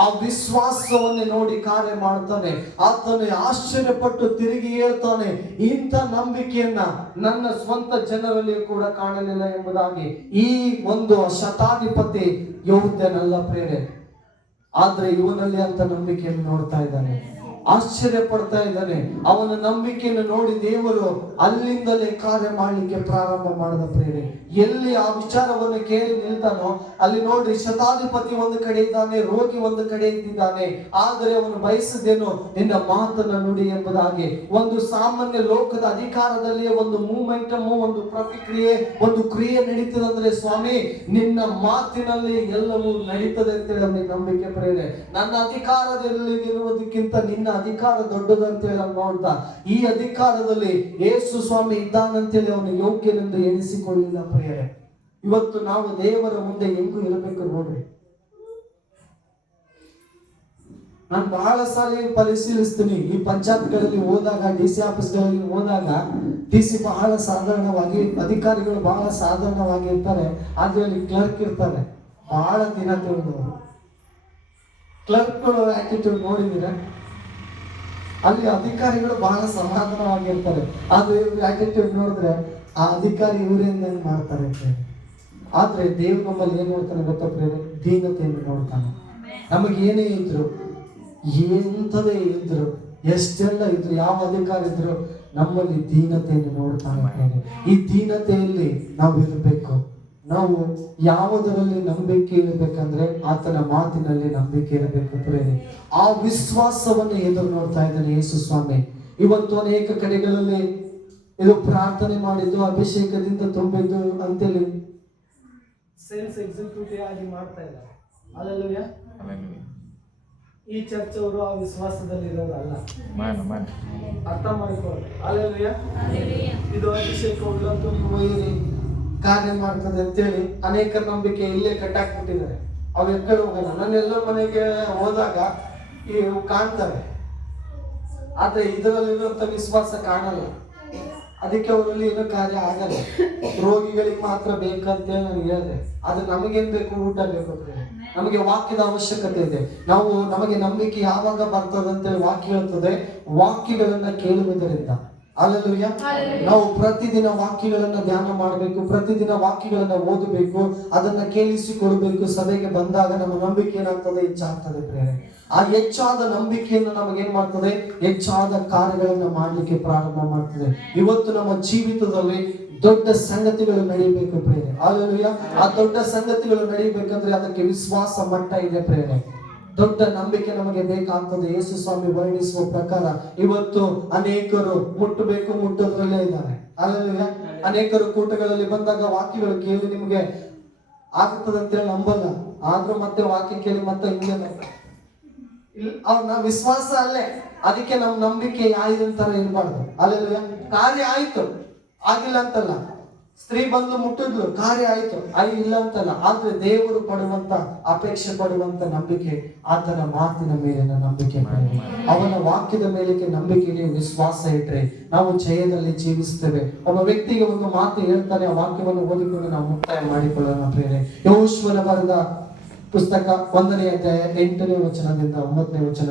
ಆ ವಿಶ್ವಾಸವನ್ನೇ ನೋಡಿ ಕಾರ್ಯ ಮಾಡ್ತಾನೆ. ಆತನು ಆಶ್ಚರ್ಯಪಟ್ಟು ತಿರುಗಿ ಹೇಳ್ತಾನೆ, ಇಂಥ ನಂಬಿಕೆಯನ್ನ ನನ್ನ ಸ್ವಂತ ಜನರಲ್ಲಿ ಕೂಡ ಕಾಣಲಿಲ್ಲ ಎಂಬುದಾಗಿ. ಈ ಒಂದು ಶತಾಧಿಪತಿ ಯೆಹೂದ್ಯನಲ್ಲ ಪ್ರೇರೆ, ಆದ್ರೆ ಇವನಲ್ಲಿ ಅಂತ ನಂಬಿಕೆಯನ್ನು ನೋಡ್ತಾ ಇದ್ದಾನೆ, ಆಶ್ಚರ್ಯ ಪಡ್ತಾ ಇದ್ದಾನೆ. ಅವನ ನಂಬಿಕೆಯನ್ನು ನೋಡಿ ದೇವರು ಅಲ್ಲಿಂದಲೇ ಕಾರ್ಯ ಮಾಡಲಿಕ್ಕೆ ಪ್ರಾರಂಭ ಮಾಡಿದ ಪ್ರೇರೆ. ಎಲ್ಲಿ ಆ ವಿಚಾರವನ್ನು ಕೇಳಿ ನಿಲ್ತಾನೋ ಅಲ್ಲಿ ನೋಡಿ ಶತಾಧಿಪತಿ ಒಂದು ಕಡೆ ಇದ್ದಾನೆ, ರೋಗಿ ಒಂದು ಕಡೆ ಇದ್ದಾನೆ. ಆದರೆ ಅವನು ಬಯಸಿದ್ದೇನು, ನಿನ್ನ ಮಾತನ್ನ ನುಡಿ ಎಂಬುದಾಗಿ. ಒಂದು ಸಾಮಾನ್ಯ ಲೋಕದ ಅಧಿಕಾರದಲ್ಲಿ ಒಂದು ಮೂಮೆಂಟಮ್, ಒಂದು ಪ್ರತಿಕ್ರಿಯೆ, ಒಂದು ಕ್ರಿಯೆ ನಡೀತದಂದ್ರೆ ಸ್ವಾಮಿ ನಿನ್ನ ಮಾತಿನಲ್ಲಿ ಎಲ್ಲವೂ ನಡೀತದೆ ಅಂತೇಳಿ ಅವನಿಗೆ ನಂಬಿಕೆ ಪ್ರೇರೆ. ನನ್ನ ಅಧಿಕಾರದಲ್ಲಿ ಇರುವುದಕ್ಕಿಂತ ನಿನ್ನ ಅಧಿಕಾರ ದೊಡ್ಡದಂತೇಳಿ ಅವನು ನೋಡ್ತಾ, ಈ ಅಧಿಕಾರದಲ್ಲಿ ಯೇಸು ಸ್ವಾಮಿ ಇದ್ದಾನಂತೇಳಿ ಅವನು ಯೋಗ್ಯನೆಂದು ಎಣಿಸಿಕೊಳ್ಳಿಲ್ಲ ಪ್ರಿಯರೇ. ಇವತ್ತು ನಾವು ದೇವರ ಮುಂದೆ ಹೆಂಗೂ ಇರಬೇಕು ನೋಡ್ರಿ. ನಾನು ಬಹಳ ಸಾರಿ ಪರಿಶೀಲಿಸ್ತೀನಿ. ಈ ಪಂಚಾಯತ್ಗಳಲ್ಲಿ ಹೋದಾಗ, DC ಆಫೀಸ್ಗಳಲ್ಲಿ ಹೋದಾಗ, DC ಬಹಳ ಸಾಧಾರಣವಾಗಿ, ಅಧಿಕಾರಿಗಳು ಬಹಳ ಸಾಧಾರಣವಾಗಿ ಇರ್ತಾರೆ. ಆದ್ರೆ ಅಲ್ಲಿ ಕ್ಲರ್ಕ್ ಇರ್ತಾರೆ, ಬಹಳ ದಿನ ತಿಳಿದವರು. ಕ್ಲರ್ಕ್ಗಳು ಆಟಿಟ್ಯೂಡ್ ನೋಡಿದಿರ? ಅಲ್ಲಿ ಅಧಿಕಾರಿಗಳು ಬಹಳ ಸಮಾಧಾನವಾಗಿರ್ತಾರೆ, ಆದ್ರೆ ಇವ್ರ ಆಟಿಟ್ಯೂಡ್ ನೋಡಿದ್ರೆ ಆ ಅಧಿಕಾರಿ ಇವರಿಂದ ಮಾಡ್ತಾರೆ. ಆದ್ರೆ ದೇವ್ರು ನಮ್ಮಲ್ಲಿ ಏನ್ ನೋಡ್ತಾನೆ ಗೊತ್ತಾ ಪ್ರೇರೆ? ದೀನತೆಯನ್ನು ನೋಡ್ತಾನೆ. ನಮಗೆ ಏನೇ ಇದ್ರು, ಎಂಥದೇ ಇದ್ರು, ಎಷ್ಟೆಲ್ಲ ಇದ್ರು, ಯಾವ ಅಧಿಕಾರ ಇದ್ರು, ನಮ್ಮಲ್ಲಿ ದೀನತೆಯನ್ನು ನೋಡ್ತಾನೆ ಪ್ರೇರೆ. ಈ ದೀನತೆಯಲ್ಲಿ ನಾವು ಇರಬೇಕು. ನಾವು ಯಾವುದರಲ್ಲಿ ನಂಬಿಕೆ ಇರಬೇಕಂದ್ರೆ ಆತನ ಮಾತಿನಲ್ಲಿ ನಂಬಿಕೆ ಇರಬೇಕು ಪ್ರೇರೆ. ಆ ವಿಶ್ವಾಸವನ್ನು ಎದುರು ನೋಡ್ತಾ ಇದ್ದಾನೆ ಯೇಸು ಸ್ವಾಮಿ. ಇವತ್ತು ಅನೇಕ ಕಡೆಗಳಲ್ಲಿ ಇದು ಪ್ರಾರ್ಥನೆ ಮಾಡಿದ್ದು, ಅಭಿಷೇಕದಿಂದ ತುಂಬಿದ್ದು ಅಂತೇಳಿ ಸೇಲ್ಸ್ ಎಕ್ಸಿಕ್ಯೂಟಿವ್ ಆಗಿ ಮಾಡ್ತಾ ಇದ್ದಾರೆ. ಹಲ್ಲೆಲೂಯಾ. ಈ ಚರ್ಚ್ ಅವರು ಆ ವಿಶ್ವಾಸದಲ್ಲಿ ಇರೋರಲ್ಲ, ಅರ್ಥ ಮಾಡಿಕೊಳ್ಳಿ. ಹಲ್ಲೆಲೂಯಾ. ಇದು ಅಭಿಷೇಕ ಉಳ್ಳಂತೂ ನೀವು ಒಯ್ಯಿರಿ, ಕಾರ್ಯ ಮಾಡ್ತದೆ ಅಂತೇಳಿ ಅನೇಕ ನಂಬಿಕೆ ಇಲ್ಲೇ ಕಟ್ಟಾಕ್ಬಿಟ್ಟಿದ್ದಾರೆ. ಅವು ಎಕ್ಕಡೆ ಹೋಗಲ್ಲ. ನನ್ನೆಲ್ಲ ಮನೆಗೆ ಹೋದಾಗ ಇವು ಕಾಣ್ತವೆ, ಆದ್ರೆ ಇದರಲ್ಲಿರುವಂತ ವಿಶ್ವಾಸ ಕಾಣಲ್ಲ. ಅದಕ್ಕೆ ಅವರಲ್ಲಿ ಏನೋ ಕಾರ್ಯ ಆಗಲ್ಲ. ರೋಗಿಗಳಿಗೆ ಮಾತ್ರ ಬೇಕಂತೇಳಿ ನಾನು ಹೇಳಿದೆ. ಅದು ನಮಗೇನ್ ಬೇಕು? ಊಟ ಬೇಕು. ನಮಗೆ ವಾಕ್ಯದ ಅವಶ್ಯಕತೆ ಇದೆ. ನಮಗೆ ನಂಬಿಕೆ ಯಾವಾಗ ಬರ್ತದಂತೇಳಿ ವಾಕ್ಯ ಹೇಳ್ತದೆ, ವಾಕ್ಯಗಳನ್ನ ಕೇಳುವುದರಿಂದ. ಹಲ್ಲೆಲೂಯಾ. ನಾವು ಪ್ರತಿದಿನ ವಾಕ್ಯಗಳನ್ನ ಧ್ಯಾನ ಮಾಡಬೇಕು, ಪ್ರತಿದಿನ ವಾಕ್ಯಗಳನ್ನ ಓದಬೇಕು, ಅದನ್ನ ಕೇಳಿಸಿಕೊಳ್ಬೇಕು. ಸಭೆಗೆ ಬಂದಾಗ ನಮ್ಮ ನಂಬಿಕೆ ಏನಾಗ್ತದೆ? ಹೆಚ್ಚಾಗ್ತದೆ ಪ್ರೇರೆ. ಆ ಹೆಚ್ಚಾದ ನಂಬಿಕೆಯನ್ನು ನಮಗೇನ್ ಮಾಡ್ತದೆ? ಹೆಚ್ಚಾದ ಕಾರ್ಯಗಳನ್ನ ಮಾಡ್ಲಿಕ್ಕೆ ಪ್ರಾರಂಭ ಮಾಡ್ತದೆ. ಇವತ್ತು ನಮ್ಮ ಜೀವಿತದಲ್ಲಿ ದೊಡ್ಡ ಸಂಗತಿಗಳು ನಡೀಬೇಕು ಪ್ರೇರೆ. ಹಲ್ಲೆಲೂಯಾ. ಆ ದೊಡ್ಡ ಸಂಗತಿಗಳು ನಡೀಬೇಕಂದ್ರೆ ಅದಕ್ಕೆ ವಿಶ್ವಾಸ ಮಟ್ಟ ಇದೆ ಪ್ರೇರೆ. ದೊಡ್ಡ ನಂಬಿಕೆ ನಮಗೆ ಬೇಕಾಗ್ತದೆ. ಯೇಸು ಸ್ವಾಮಿ ವರ್ಣಿಸುವ ಪ್ರಕಾರ ಇವತ್ತು ಅನೇಕರು ಮುಟ್ಟಬೇಕು, ಮುಟ್ಟೋದ್ರಲ್ಲೇ ಇದ್ದಾರೆ. ಹಲ್ಲೆಲೂಯಾ. ಅನೇಕರು ಕೂಟಗಳಲ್ಲಿ ಬಂದಾಗ ವಾಕ್ಯಗಳು ಕೇಳಿ ನಿಮ್ಗೆ ಆಗ್ತದೆ ಅಂತೇಳಿ ನಂಬಲ್ಲ, ಆದ್ರೂ ಮತ್ತೆ ವಾಕ್ಯ ಕೇಳಿ ಮತ್ತೆ ಹಿಂಗೆ ಅವ್ರನ್ನ ವಿಶ್ವಾಸ ಅಲ್ಲೇ. ಅದಕ್ಕೆ ನಮ್ ನಂಬಿಕೆ ಯಾರಿದಂತರ ಇರಬಾರ್ದು. ಹಲ್ಲೆಲೂಯಾ. ಕಾರ್ಯ ಆಯ್ತು, ಆಗಿಲ್ಲ ಅಂತಲ್ಲ. ಸ್ತ್ರೀ ಬಂದು ಮುಟ್ಟಿದ್ಲು, ಕಾರ್ಯ ಆಯ್ತು, ಇಲ್ಲ ಅಂತಲ್ಲ. ಆದ್ರೆ ದೇವರು ಪಡುವಂತ, ಅಪೇಕ್ಷೆ ಪಡುವಂತ ನಂಬಿಕೆ ಆತನ ಮಾತಿನ ಮೇಲಿನ ನಂಬಿಕೆ, ಅವನ ವಾಕ್ಯದ ಮೇಲೆ ನಂಬಿಕೆ ನೀವು ವಿಶ್ವಾಸ ಇಟ್ರೆ ನಾವು ಜಯದಲ್ಲಿ ಜೀವಿಸ್ತೇವೆ. ಒಬ್ಬ ವ್ಯಕ್ತಿಗೆ ಒಂದು ಮಾತು ಹೇಳ್ತಾನೆ, ಆ ವಾಕ್ಯವನ್ನು ಓದಿಕೊಂಡು ನಾವು ಮುಕ್ತಾಯ ಮಾಡಿಕೊಳ್ಳೋಣ ಪ್ರೇರೆ. ಯೆಹೋಶುವನ ಬರೆದ ಪುಸ್ತಕ 1ನೇ ಅಧ್ಯಾಯ 8ನೇ ವಚನದಿಂದ 9ನೇ ವಚನ.